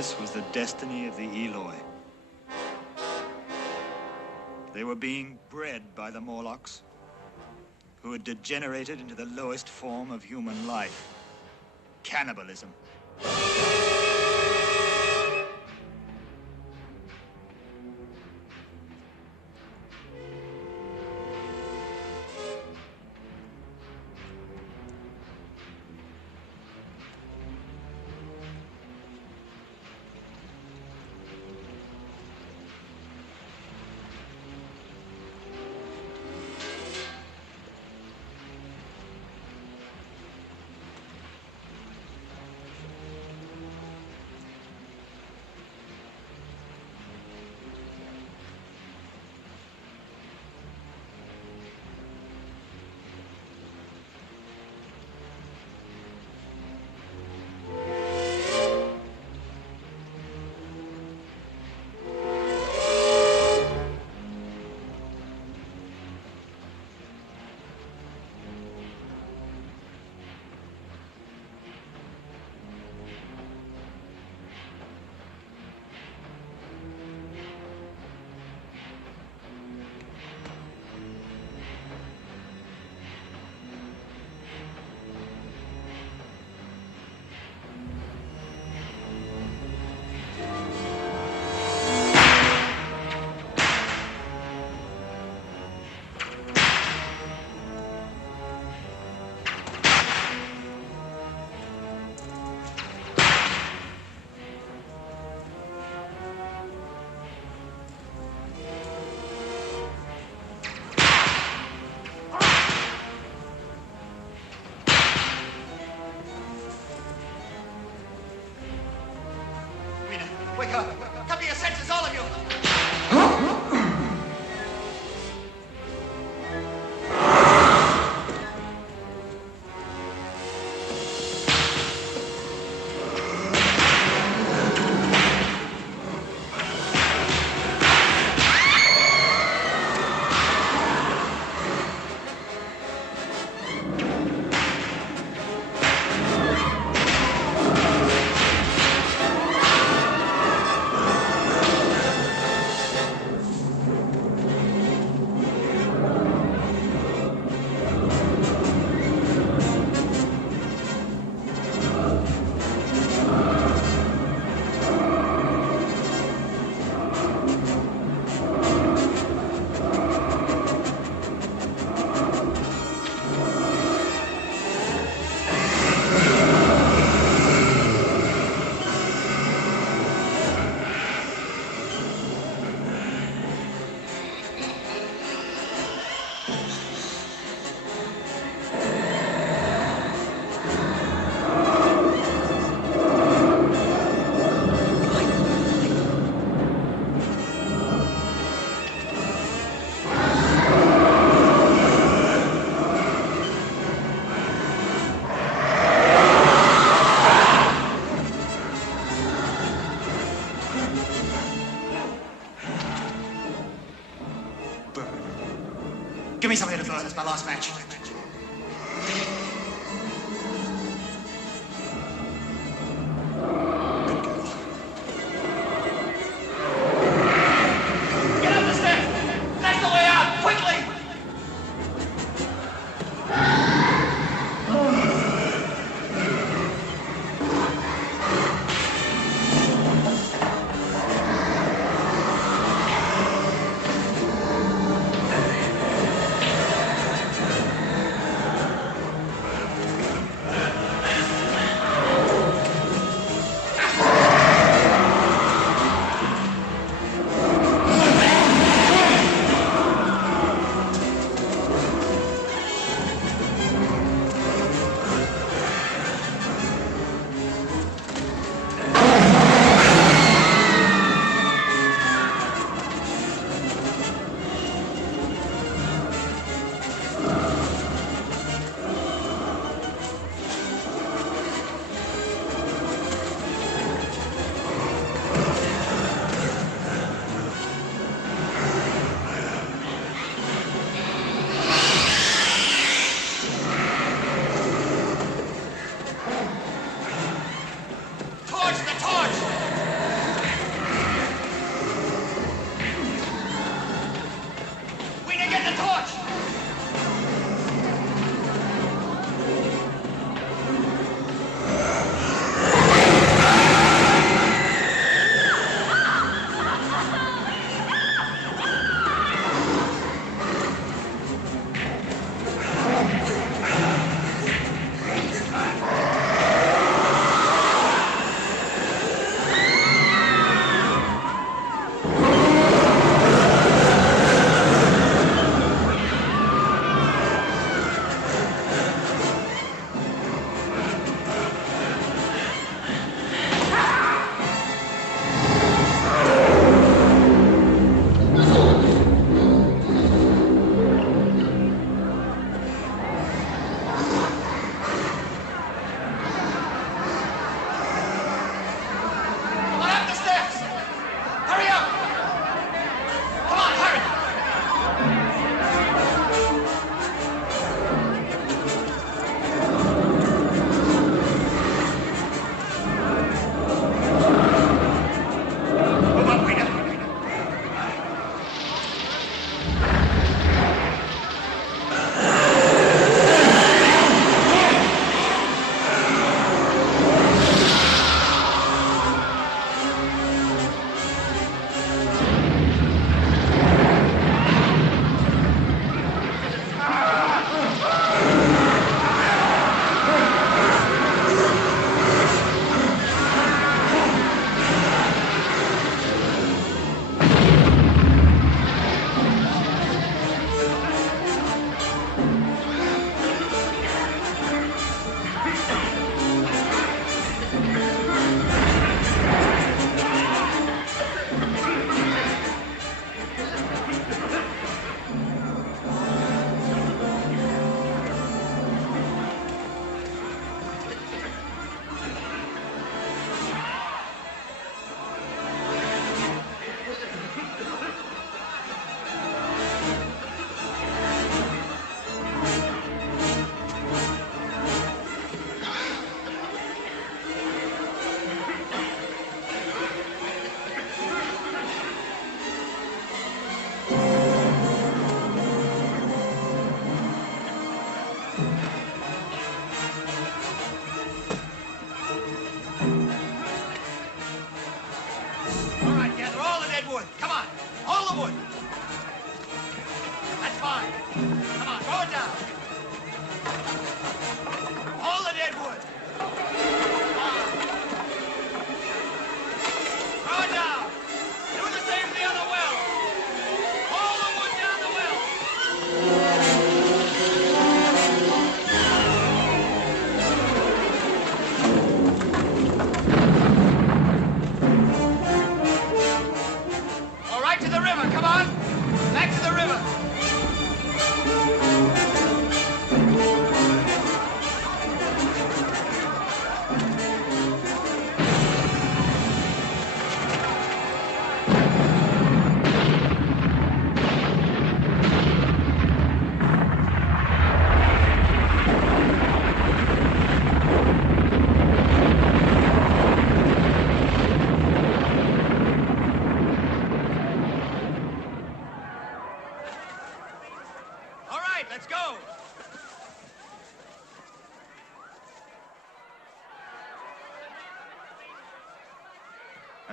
This was the destiny of the Eloi. They were being bred by the Morlocks, who had degenerated into the lowest form of human life, cannibalism. Wake up. Come to your senses, all of you. Give me something to throw. That's my last match. Get up the stairs! That's the way out! Quickly!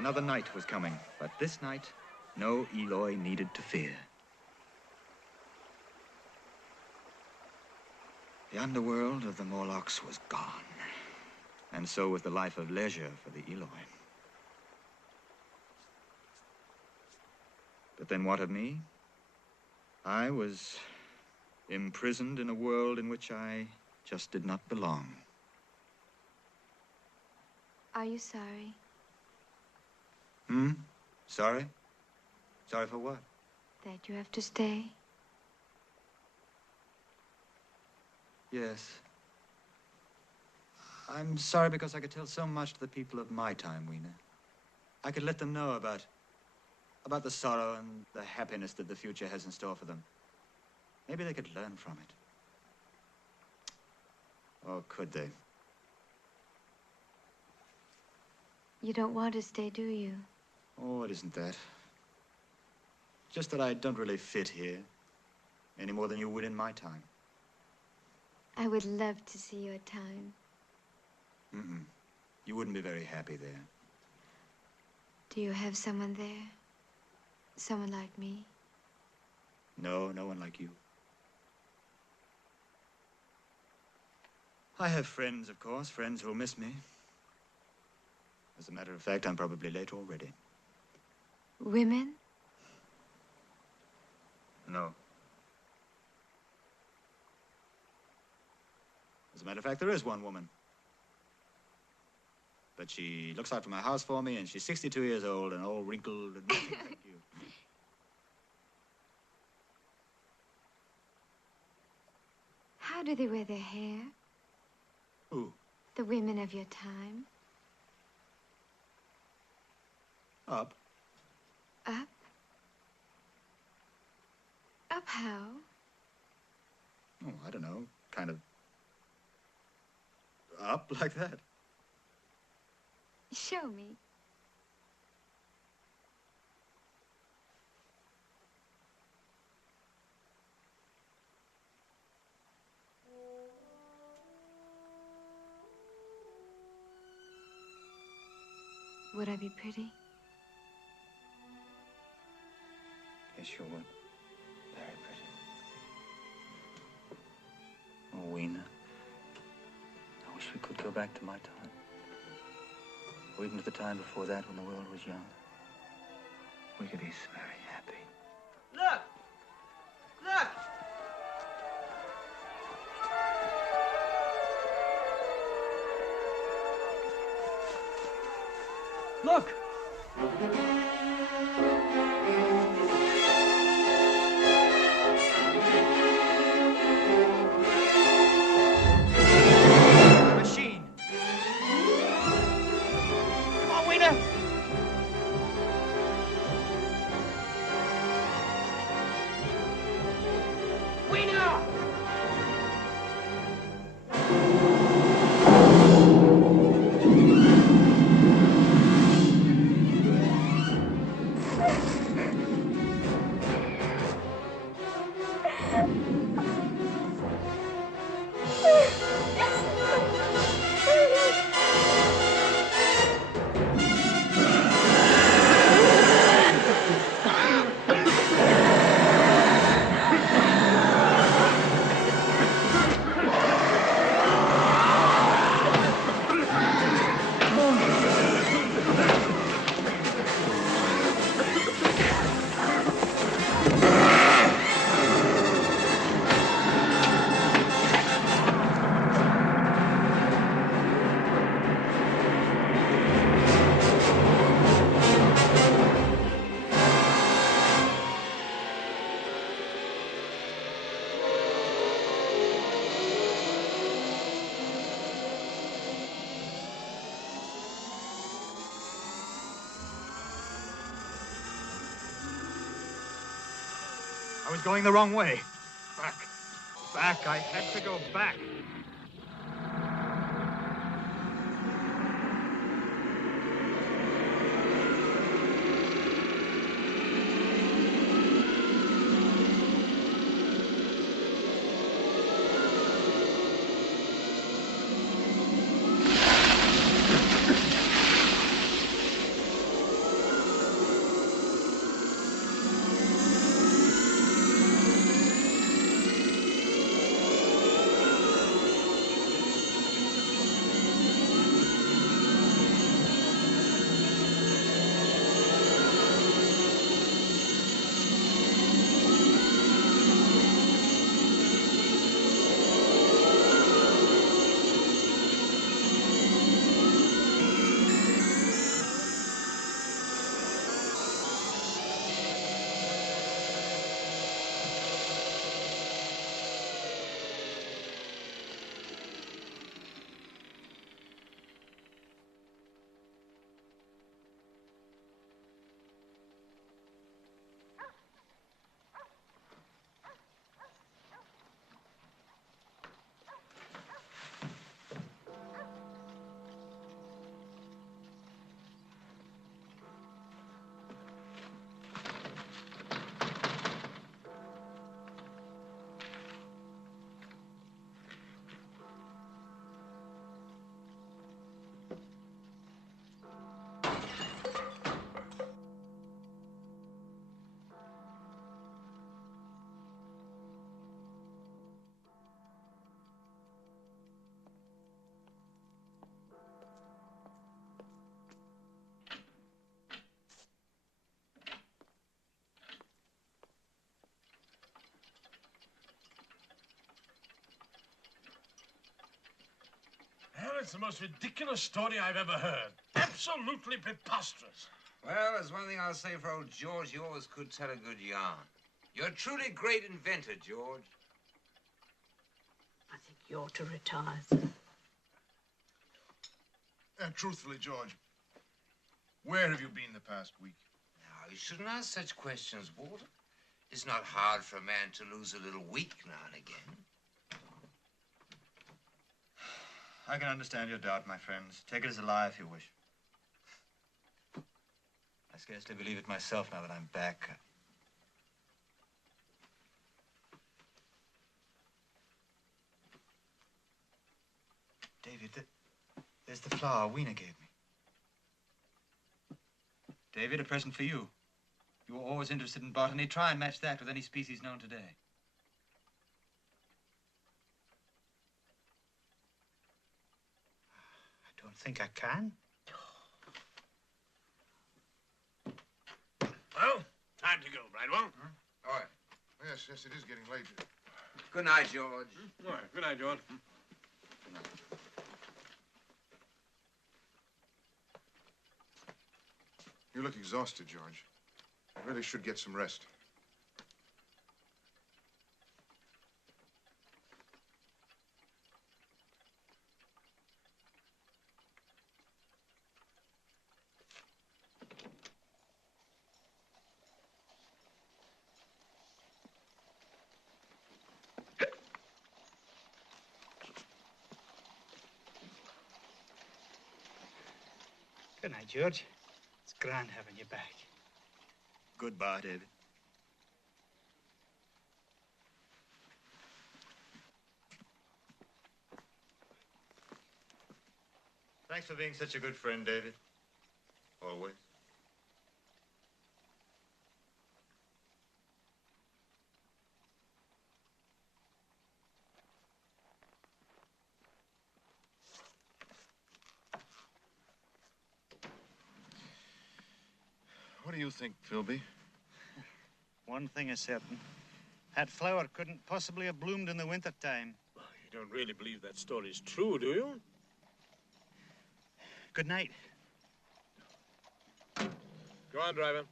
Another night was coming, but this night, no Eloy needed to fear. The underworld of the Morlocks was gone, and so was the life of leisure for the Eloy. But then what of me? I was imprisoned in a world in which I just did not belong. Are you sorry? Sorry? Sorry for what? That you have to stay? Yes. I'm sorry because I could tell so much to the people of my time, Weena. I could let them know about the sorrow and the happiness that the future has in store for them. Maybe they could learn from it. Or could they? You don't want to stay, do you? Oh, it isn't that. Just that I don't really fit here, any more than you would in my time. I would love to see your time. You wouldn't be very happy there. Do you have someone there? Someone like me? No, no one like you. I have friends, of course, friends who'll miss me. As a matter of fact, I'm probably late already. Women? No. As a matter of fact, there is one woman. But she looks after my house for me, and she's 62 years old and all wrinkled and nothing like you. How do they wear their hair? Who? The women of your time. Up. Up? Up how? Oh, I don't know. Kind of up like that. Show me. Would I be pretty? Yes, you would. Very pretty. Oh, Weena. I wish we could go back to my time. Or even to the time before that when the world was young. We could be very happy. Look! Look! Look! The machine! Come on, Weena! Weena! I was going the wrong way. Back. Back. I had to go back. it's the most ridiculous story I've ever heard. Absolutely preposterous. Well, there's one thing I'll say for old George. You always could tell a good yarn. You're a truly great inventor, George. I think you ought to retire, sir. Truthfully, George, where have you been the past week? Now, you shouldn't ask such questions, Walter. It's not hard for a man to lose a little week now and again. I can understand your doubt, my friends. Take it as a lie if you wish. I scarcely believe it myself now that I'm back. David, there's the flower Weena gave me. David, a present for you. You were always interested in botany. Try and match that with any species known today. I don't think I can. Well, time to go, Bridewell. All right. Yes, it is getting late. Good night, George. All right, good night, George. You look exhausted, George. You really should get some rest. Good night, George. It's grand having you back. Goodbye, David. Thanks for being such a good friend, David. Always. What do you think, Filby? One thing is certain. That flower couldn't possibly have bloomed in the wintertime. You don't really believe that story's true, do you? Good night. Go on, driver.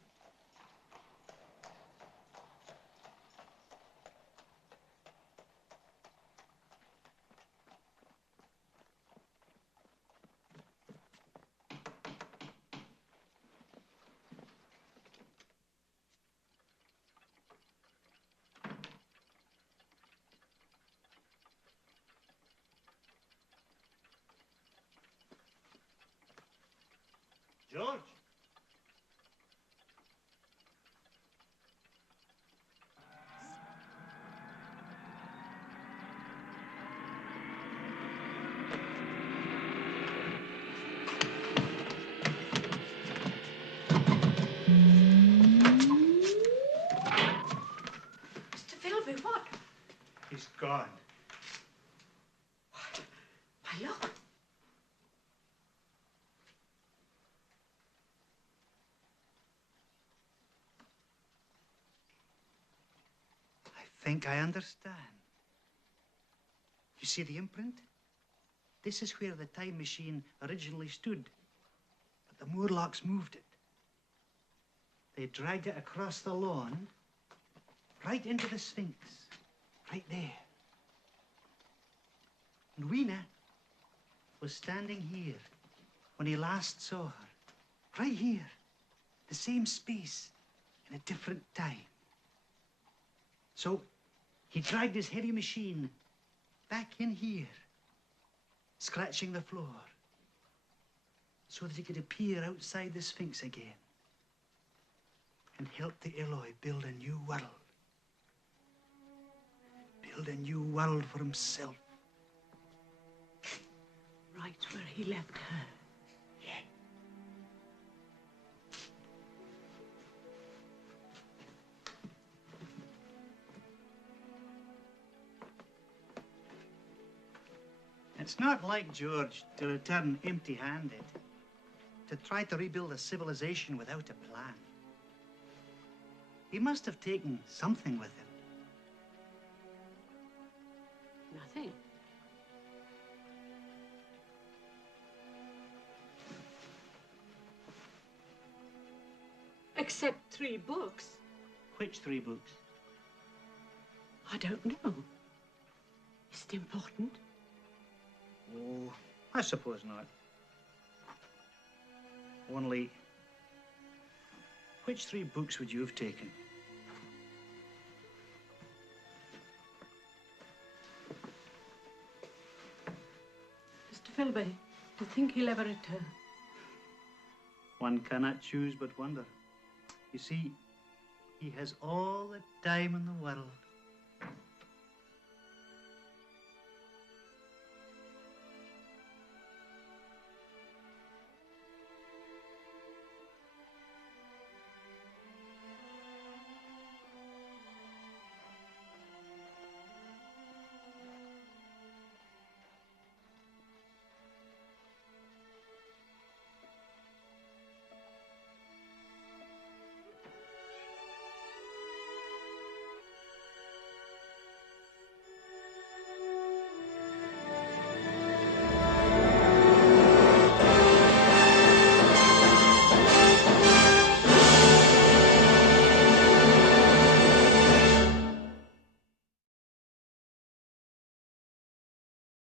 George? Mr. Filby, what? He's gone. Why, look. I think I understand. You see the imprint? This is where the time machine originally stood, but the Moorlocks moved it. They dragged it across the lawn, right into the Sphinx, right there. And Weena was standing here when he last saw her, right here, the same space, in a different time. So he dragged his heavy machine back in here, scratching the floor, so that he could appear outside the Sphinx again and help the Eloi build a new world. Build a new world for himself. Right where he left her. It's not like George to return empty-handed, to try to rebuild a civilization without a plan. He must have taken something with him. Nothing. Except 3 books. Which 3 books? I don't know. Is it important? Oh, I suppose not. Only, which 3 books would you have taken? Mr. Filby, do you think he'll ever return? One cannot choose but wonder. You see, he has all the time in the world.